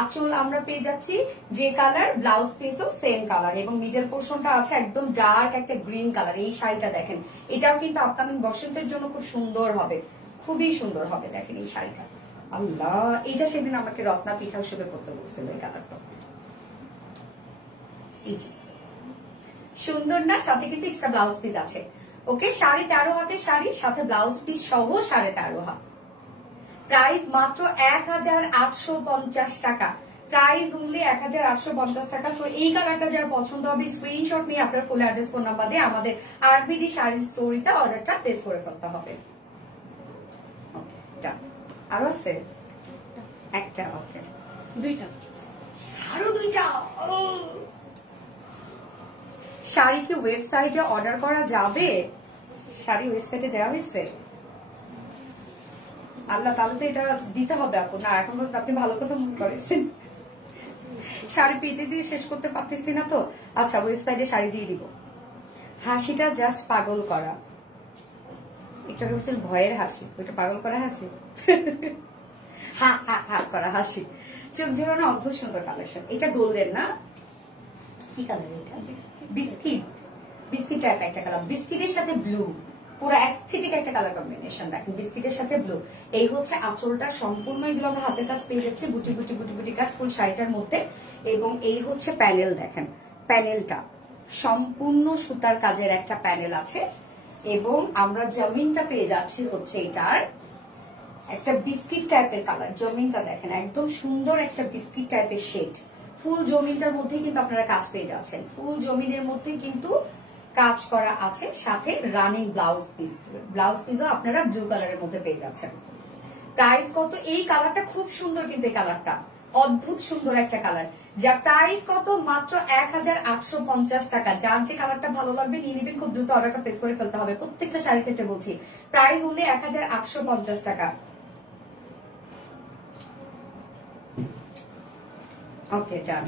আঁচল আমরা পেয়ে যাচ্ছি যে কালার, ব্লাউজ পিসও সেম কালার, এবং মিডল পোর্শনটা আছে একদম ডার্ক একটা গ্রিন কালার। এই শাড়িটা দেখেন, এটাও কিন্তু আপকামিং বসন্তের জন্য খুব সুন্দর হবে, খুবই সুন্দর হবে। দেখেন এই শাড়িটা, আল্লাহ এইটা সেদিন আমাকে রত্না পিঠা হিসেবে করতে বলছিল এই কালারটা। এই যে সুন্দর না, সাথে কিন্তু এক্সট্রা ব্লাউজ পিস আছে। ওকে, 13.5 হাতের শাড়ি, সাথে ব্লাউজ পিস সহ 13.5 হাত। প্রাইস মাত্র 1850 টাকা, প্রাইস অনলি 1850 টাকা। তো এই কালারটা যারা পছন্দ হবে স্ক্রিনশট নিয়ে আপনার ফুল অ্যাড্রেস ফোন নাম্বার দিয়ে আমাদের আরবিডি শাড়ি স্টোরিতে অর্ডারটা প্লেস করে ফেলতে হবে। আরো আছে একটা, ওকে দুইটা, আরো দুইটা। শাড়ি কি ওয়েবসাইটে অর্ডার করা যাবে? শাড়ি ওয়েবসাইটে দেওয়া হয়েছে? আল্লাহ, তাহলে তো এটা দিতে হবে আপু। না এখন বলতে আপনি ভালো কথা মনে করেছেন, শাড়ি পেজে দিয়ে শেষ করতে পারতেছি না তো। আচ্ছা ওয়েবসাইটে শাড়ি দিয়ে দিব। হাসিটা জাস্ট পাগল করা, একটু আগে বলছিল ভয়ের হাসি, ওইটা পাগল করা হাসি, হা হা হা করা হাসি। চোখ জোড়ানো অদ্ভুত সুন্দর কালেকশন। এটা গোল্ডেন না, কি কালার এটা? বিস্কিট, বিস্কিট টাইপ একটা কালার, বিস্কিটের সাথে ব্লু, পুরো অ্যাস্থেটিক একটা কালার কম্বিনেশন দেখেন, বিস্কিটের সাথে ব্লু। এই হচ্ছে আঁচলটা, সম্পূর্ণ এগুলো আমরা হাতের কাজ পেয়ে যাচ্ছি, বুটি বুটি বুটি বুটি কাজ ফুল শাড়িটার মধ্যে। এবং এই হচ্ছে প্যানেল, দেখেন প্যানেলটা সম্পূর্ণ সুতার কাজের একটা প্যানেল আছে। এবং আমরা জমিনটা পেয়ে যাচ্ছি হচ্ছে এটার একটা বিস্কিট টাইপের কালার। জমিনটা দেখেন একদম সুন্দর একটা বিস্কিট টাইপের শেড, ফুল জমিনটার মধ্যে কিন্তু আপনারা কাজ পেয়ে যাচ্ছেন, ফুল জমিনের মধ্যে কিন্তু কাজ করা আছে, সাথে রানিং ব্লাউজ পিস, ব্লাউজ পিসও আপনারা ব্লু কালারের মধ্যে পেয়ে যাচ্ছেন। প্রাইস কত? এই কালারটা খুব সুন্দর, কিন্তু এই কালারটা অদ্ভুত সুন্দর একটা কালার, যার প্রাইস কত? মাত্র 1850 টাকা। যার যে কালারটা ভালো লাগবে নিয়ে নেবেন, খুব দ্রুত অর্ডারটা প্লেস করে ফেলতে হবে। প্রত্যেকটা শাড়ির ক্ষেত্রে বলছি, প্রাইস হলে 1850 টাকা। ওকে ডান।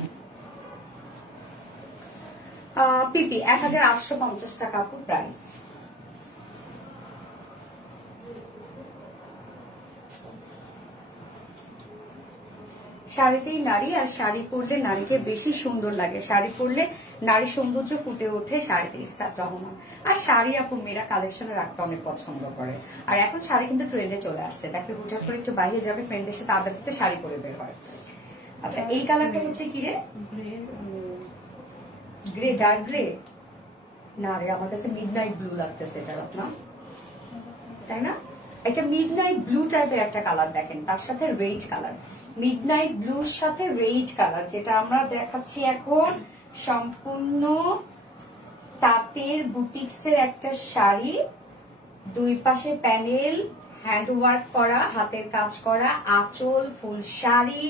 পিপি 1850 টাকা আপু প্রাইস। শাড়িতেই নারী, আর শাড়ি পরলে নারীকে বেশি সুন্দর লাগে, শাড়ি পরলে নারী সৌন্দর্য ফুটে ওঠে শাড়িতে। ইসরাত রহমান। আর শাড়ি আপু মেয়েরা কালেকশনে রাখতে অনেক পছন্দ করে, আর এখন শাড়ি কিন্তু ট্রেন্ডে চলে আসছে। দেখে হুঠাৎ করে একটু বাইরে যাবে ফ্রেন্ডের সাথে আড্ডা দিতে, শাড়ি পরে বের হয়। আচ্ছা এই কালারটা হচ্ছে কি রে? গ্রে, ডার্ক গ্রে না রে, আমার কাছে মিডনাইট ব্লু লাগতেছে এটা না, তাই না? একটা মিডনাইট ব্লু টাইপের একটা কালার দেখেন, তার সাথে রেড কালার, মিডনাইট ব্লুর সাথে রেড কালার, যেটা আমরা দেখাচ্ছি এখন সম্পূর্ণ তাঁতের বুটিক্সের একটা শাড়ি, দুই পাশে প্যানেল, হ্যান্ড ওয়ার্ক করা, হাতের কাজ করা, আঁচল, ফুল শাড়ি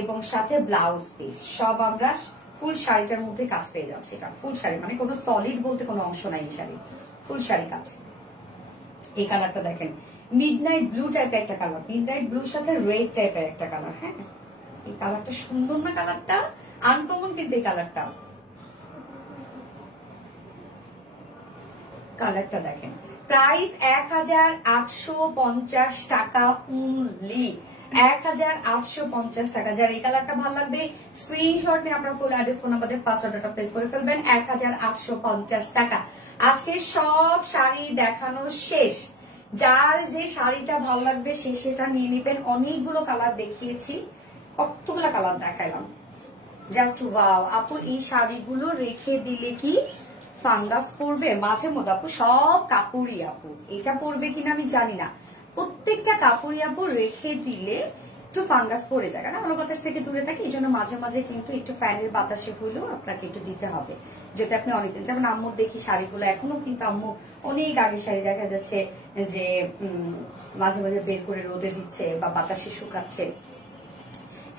এবং সাথে ব্লাউজ পিস, সব আমরা ফুল শাড়িটার মধ্যে কাজ পেয়ে যাচ্ছে। এটা ফুল শাড়ি, মানে কোনো সলিড বলতে কোনো অংশ নাই এই শাড়ি, ফুল শাড়ি কাজ। এই কালারটা দেখেন, মিডনাইট ব্লু টাইপের একটা কালার, মিডনাইট ব্লুর সাথে রেড টাইপের একটা কালার। হ্যাঁ এই কালারটা সুন্দর না? কালারটা আনকমন কিন্তু এই কালারটা, কালারটা দেখেন। প্রাইস 1850 টাকা অনলি, 1850 টাকা। যার এই কালারটা ভালো লাগবে স্ক্রিনশট নিয়ে আপনার ফুল অ্যাড্রেস ফোন নাম্বার দিয়ে ফার্স্ট অর্ডারটা প্লেস করে ফেলবেন। 1850 টাকা। আজকে সব শাড়ি দেখানো শেষ, যার যে শাড়িটা ভালো লাগবে সে সেটা নিয়ে নেবেন। অনেকগুলো কালার দেখিয়েছি, কতগুলো কালার দেখাইলাম, জাস্ট ওয়াও। আপু এই শাড়িগুলো রেখে দিলে কি ফাঙ্গাস পড়বে? মাঝে মধ্যে আপু সব কাপড়ই আপু, এটা পড়বে কিনা আমি জানি না, প্রত্যেকটা কাপড়ই আপু রেখে দিলে একটু ফাঙ্গাস পড়ে যায়, কারণ আলো বাতাস থেকে দূরে থাকে, এই জন্য মাঝে মাঝে কিন্তু একটু ফ্যানের বাতাসে হলেও আপনাকে একটু দিতে হবে, যেটা আপনি অনেকদিন, যেমন আম্মুর দেখি শাড়িগুলো এখনো কিন্তু আম্মু অনেক আগে শাড়ি দেখা যাচ্ছে যে মাঝে মাঝে বের করে রোদে দিচ্ছে বা বাতাসে শুকাচ্ছে।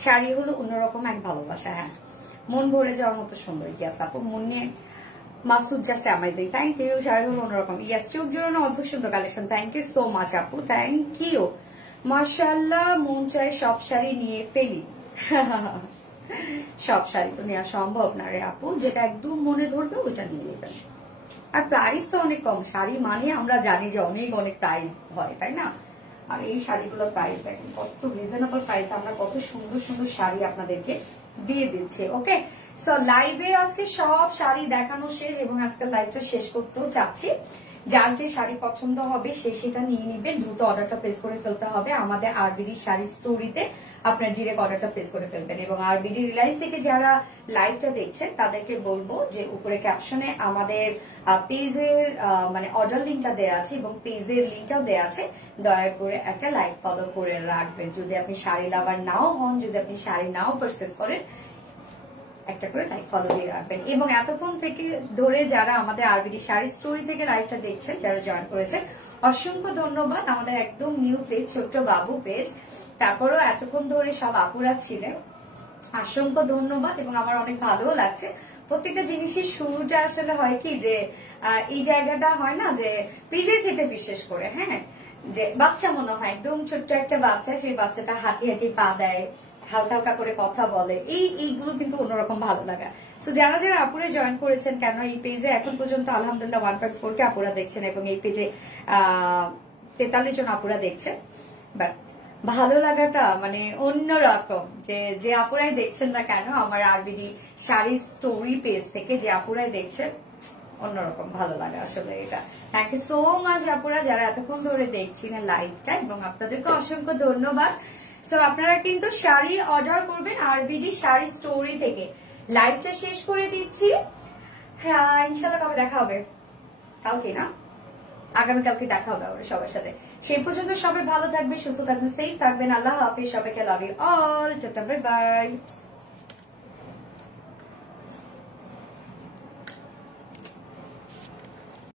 শাড়ি হলো অন্যরকম এক ভালোবাসা, হ্যাঁ মন ভরে যাওয়ার মতো সুন্দর। ইয়াস আপু মন নিয়ে Masud just amazing, thank you. Sari হলো অন্যরকম, ইয়াস চোখ জোড়ানো অদ্ভুত সুন্দর collection, thank you so much আপু, থ্যাংক ইউ। মাশাআল্লাহ, মন চায় সব শাড়ি নিয়ে ফেলি। সব শাড়ি তো নেওয়া সম্ভব না রে আপু, যেটা একদম মনে ধরবে ওইটা নিয়ে নেবেন। আর প্রাইস তো অনেক কম, শাড়ি মানে আমরা জানি যে অনেক অনেক প্রাইস হয়, তাই না? আর এই শাড়িগুলোর প্রাইস দেখেন কত রিজনেবল প্রাইস, আমরা কত সুন্দর সুন্দর শাড়ি আপনাদেরকে দিয়ে দিচ্ছে। ওকে, সো লাইভের আজকে সব শাড়ি দেখানো শেষ এবং আজকে লাইভটা শেষ করতেও চাচ্ছি। যার যে শাড়ি পছন্দ হবে সে সেটা নিয়ে নেবেন, দ্রুত অর্ডারটা প্লেস করে ফেলতে হবে আমাদের আরবিডি শাড়ি স্টোরিতে, আপনার ডিরেক্ট অর্ডারটা প্লেস করে ফেলবেন। এবং আরবিডি রিলায়েন্স থেকে যারা লাইভটা দেখছেন তাদেরকে বলবো যে উপরে ক্যাপশনে আমাদের পেজের মানে অর্ডার লিঙ্কটা দেওয়া আছে এবং পেজের লিঙ্কটাও দেওয়া আছে, দয়া করে একটা লাইক ফলো করে রাখবেন। যদি আপনি শাড়ি লাভার নাও হন, যদি আপনি শাড়ি নাও পারচেস করেন, একটা করে লাইক ফলো দিয়ে রাখবেন। এবং এতক্ষণ থেকে ধরে যারা আমাদের আরবিডি শাড়ি স্টোরি থেকে লাইভটা দেখছেন, যারা জয়েন করেছেন, অসংখ্য ধন্যবাদ। আমাদের একদম নিউ পেজ, ছোট্ট বাবু পেজ, তারপরেও এতক্ষণ ধরে সব আপুরা ছিলেন, অসংখ্য ধন্যবাদ। এবং আমার অনেক ভালোও লাগছে। প্রত্যেকটা জিনিসের শুরুটা আসলে হয় কি যে এই জায়গাটা হয় না যে পেজের ক্ষেত্রে বিশেষ করে, হ্যাঁ যে বাচ্চা মনে হয় একদম ছোট্ট একটা বাচ্চা, সেই বাচ্চাটা হাঁটি হাঁটি পা দেয়, হালকা হালকা করে কথা বলে, এইগুলো কিন্তু অন্যরকম ভালো লাগা। তো যারা যারা আপুরে জয়েন করেছেন, কেন এই পেজে এখন পর্যন্ত আলহামদুলিল্লাহ 1.4 কে আপুরা দেখছেন এবং এই পেজে 43 জন আপুরা দেখছেন, বাট ভালো লাগাটা মানে অন্যরকম। যে আপুরাই দেখছেন না কেন আমার আরবিডি শাড়ি স্টোরি পেজ থেকে, যে আপুরাই দেখছেন, অন্যরকম ভালো লাগে আসলে এটা। থ্যাংক ইউ সো মাচ আপুরা যারা এতক্ষণ ধরে দেখছিলেন লাইভটা, এবং আপনাদেরকে অসংখ্য ধন্যবাদ। সো আপনারা কিন্তু শাড়ি অর্ডার করবেন আরবিডি শাড়ি স্টোরি থেকে। লাইভটা শেষ করে দিচ্ছি, হ্যাঁ ইনশাল্লাহ কবে দেখা হবে? কালকে না, আগামীকালকে দেখা হবে আমাদের সবার সাথে। সেই পর্যন্ত সবাই ভালো থাকবেন, সুস্থ থাকবেন, সেফ থাকবেন। আল্লাহ হাফিজ, সবাইকে love you all, tata bye by.